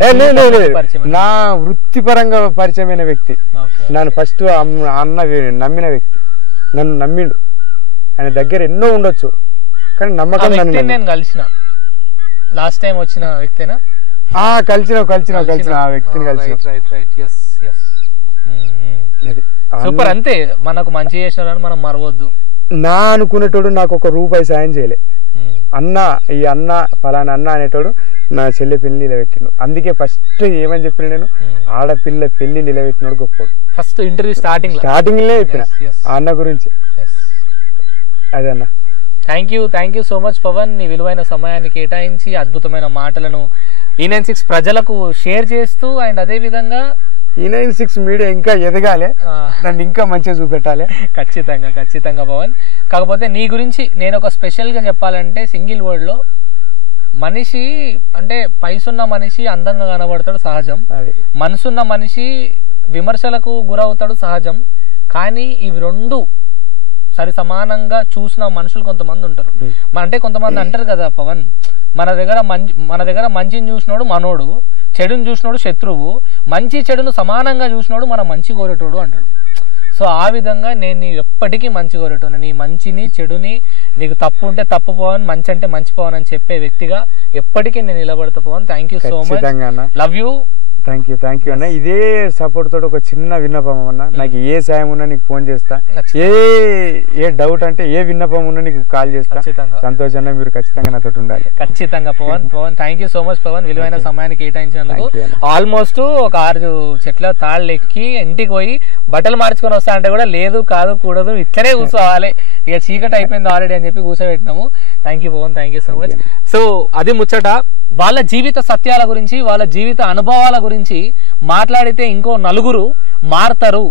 నా వృత్తిపరంగా పరిచయమైన వ్యక్తి. నన్ను ఫస్ట్ అన్న నమ్మిన వ్యక్తి, నన్ను నమ్మిండు. ఆయన దగ్గర ఎన్నో ఉండొచ్చు, కానీ నమ్మకం. నేను కలిసిన లాస్ట్ టైం వచ్చిన వ్యక్తేనా? కలిసిన ఆ వ్యక్తిని కలిసిన. సూపర్, అంతే. మనకు మంచి చేసిన మనం మరవద్దు. నా అనుకునేటోడు నాకు ఒక రూపాయి సాయం చేయలే. ఈ అన్న ఫలానా అన్న అనేటోడు నా చెల్లె పెళ్లి నిలబెట్టిండు. అందుకే ఫస్ట్ ఏమని చెప్పిన నేను, ఆడపిల్ల పెళ్లి నిలబెట్టినాడు గొప్పడు. ఫస్ట్ ఇంటర్వ్యూ స్టార్టింగ్ లో చెప్పిన ఆ అన్న గురించి. అదే అన్న. Thank you so much Pavan. నీ విలువైన సమయాన్ని కేటాయించి అద్భుతమైన మాటలను E96 ప్రజలకు షేర్ చేస్తూ, అండ్ అదే విధంగా E96 మీడియా ఇంకా ఎదగాలి, నన్ను ఇంకా మంచిగా చూపెట్టాలి. ఖచ్చితంగా పవన్. కాకపోతే నీ గురించి నేను ఒక స్పెషల్గా చెప్పాలంటే, సింగిల్ వర్డ్ లో, మనిషి అంటే పైసున్న మనిషి అందంగా కనబడతాడు సహజం, మనసున్న మనిషి విమర్శలకు గురవుతాడు సహజం. కానీ ఇవి రెండు సరి సమానంగా చూసిన మనుషులు కొంతమంది ఉంటారు. అంటే కొంతమంది అంటారు కదా పవన్, మన దగ్గర మంచిని చూసినోడు మనోడు, చెడుని చూసినోడు శత్రువు, మంచి చెడును సమానంగా చూసినోడు మన మంచి కోరేటోడు అంటాడు. సో ఆ విధంగా నేను ఎప్పటికీ మంచి కోరేటోను. నీ మంచిని చెడుని, నీకు తప్పు ఉంటే తప్పు పోవని, మంచి అంటే మంచి పోవని అని చెప్పే వ్యక్తిగా ఎప్పటికీ నేను నిలబడతా Pavan. Thank you so much, love you. Thank you అన్న. ఇదే సపోర్ట్ తోటి ఒక చిన్న విన్నపం అన్న, నాకు ఏ సాయం ఉన్నా నీకు ఫోన్ చేస్తా, ఏ డౌట్ అంటే ఏ విన్నపం ఉన్నా నీకు కాల్ చేస్తా. సంతోష్ అన్న, మీరు ఖచ్చితంగా నాతో ఉండాలి. ఖచ్చితంగా Pavan. Thank you so much Pavan, విలువైన సమయానికి కేటాయించినందుకు. ఆల్మోస్ట్ ఒక 6 చెట్ల తాళ్ళు ఎక్కి ఇంటికి పోయి బట్టలు మార్చుకొని వస్తా అంటే కూడా లేదు, కాదు, కూడదు, ఇట్లనే కూర్చోవాలి, ఇక చీకటి అయిపోయింది ఆల్రెడీ అని చెప్పి కూర్చోబెట్టినాము. Thank you Pavan, thank you so much. So అది ముచ్చట. వాళ్ళ జీవిత సత్యాల గురించి, వాళ్ళ జీవిత అనుభవాల గురించి మాట్లాడితే ఇంకో నలుగురు మారుతారు,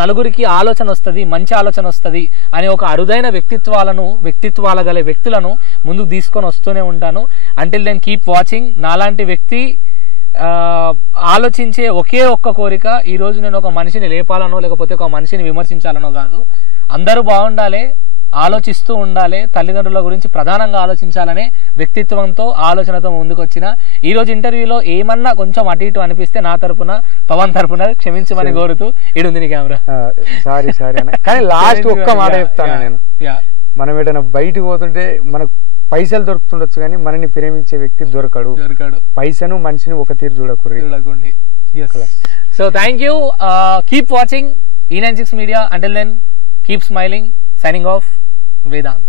నలుగురికి ఆలోచన వస్తుంది, మంచి ఆలోచన వస్తుంది అని ఒక అరుదైన వ్యక్తిత్వాల గల వ్యక్తులను ముందుకు తీసుకొని వస్తూనే ఉంటాను. Until then keep watching. నాలాంటి వ్యక్తి ఆలోచించే ఒకే ఒక్క కోరిక, ఈ రోజు నేను ఒక మనిషిని లేపాలనో లేకపోతే ఒక మనిషిని విమర్శించాలనో కాదు, అందరూ బాగుండాలి, ఆలోచిస్తూ ఉండాలి, తల్లిదండ్రుల గురించి ప్రధానంగా ఆలోచించాలనే వ్యక్తిత్వంతో ఆలోచనతో ముందుకు వచ్చిన ఈ రోజు ఇంటర్వ్యూలో ఏమన్నా కొంచెం అటు ఇటు అనిపిస్తే నా తరపున పవన్ తరపున క్షమించమని కోరుతూ ఇడుంది నీ కెమెరా. సారీ అన్న. కానీ లాస్ట్ ఒక్క మాట చెప్తాను నేను, మనం ఏదైనా బయటకు పోతుంటే మనకు పైసలు దొరుకుతుండొచ్చు కానీ మనని ప్రేమించే వ్యక్తి దొరకడు. పైసను మనిషిని ఒక తీరు చూడకూడదు. So thank you, keep watching E96 Media. Until then, keep smiling. Signing off, Vedant.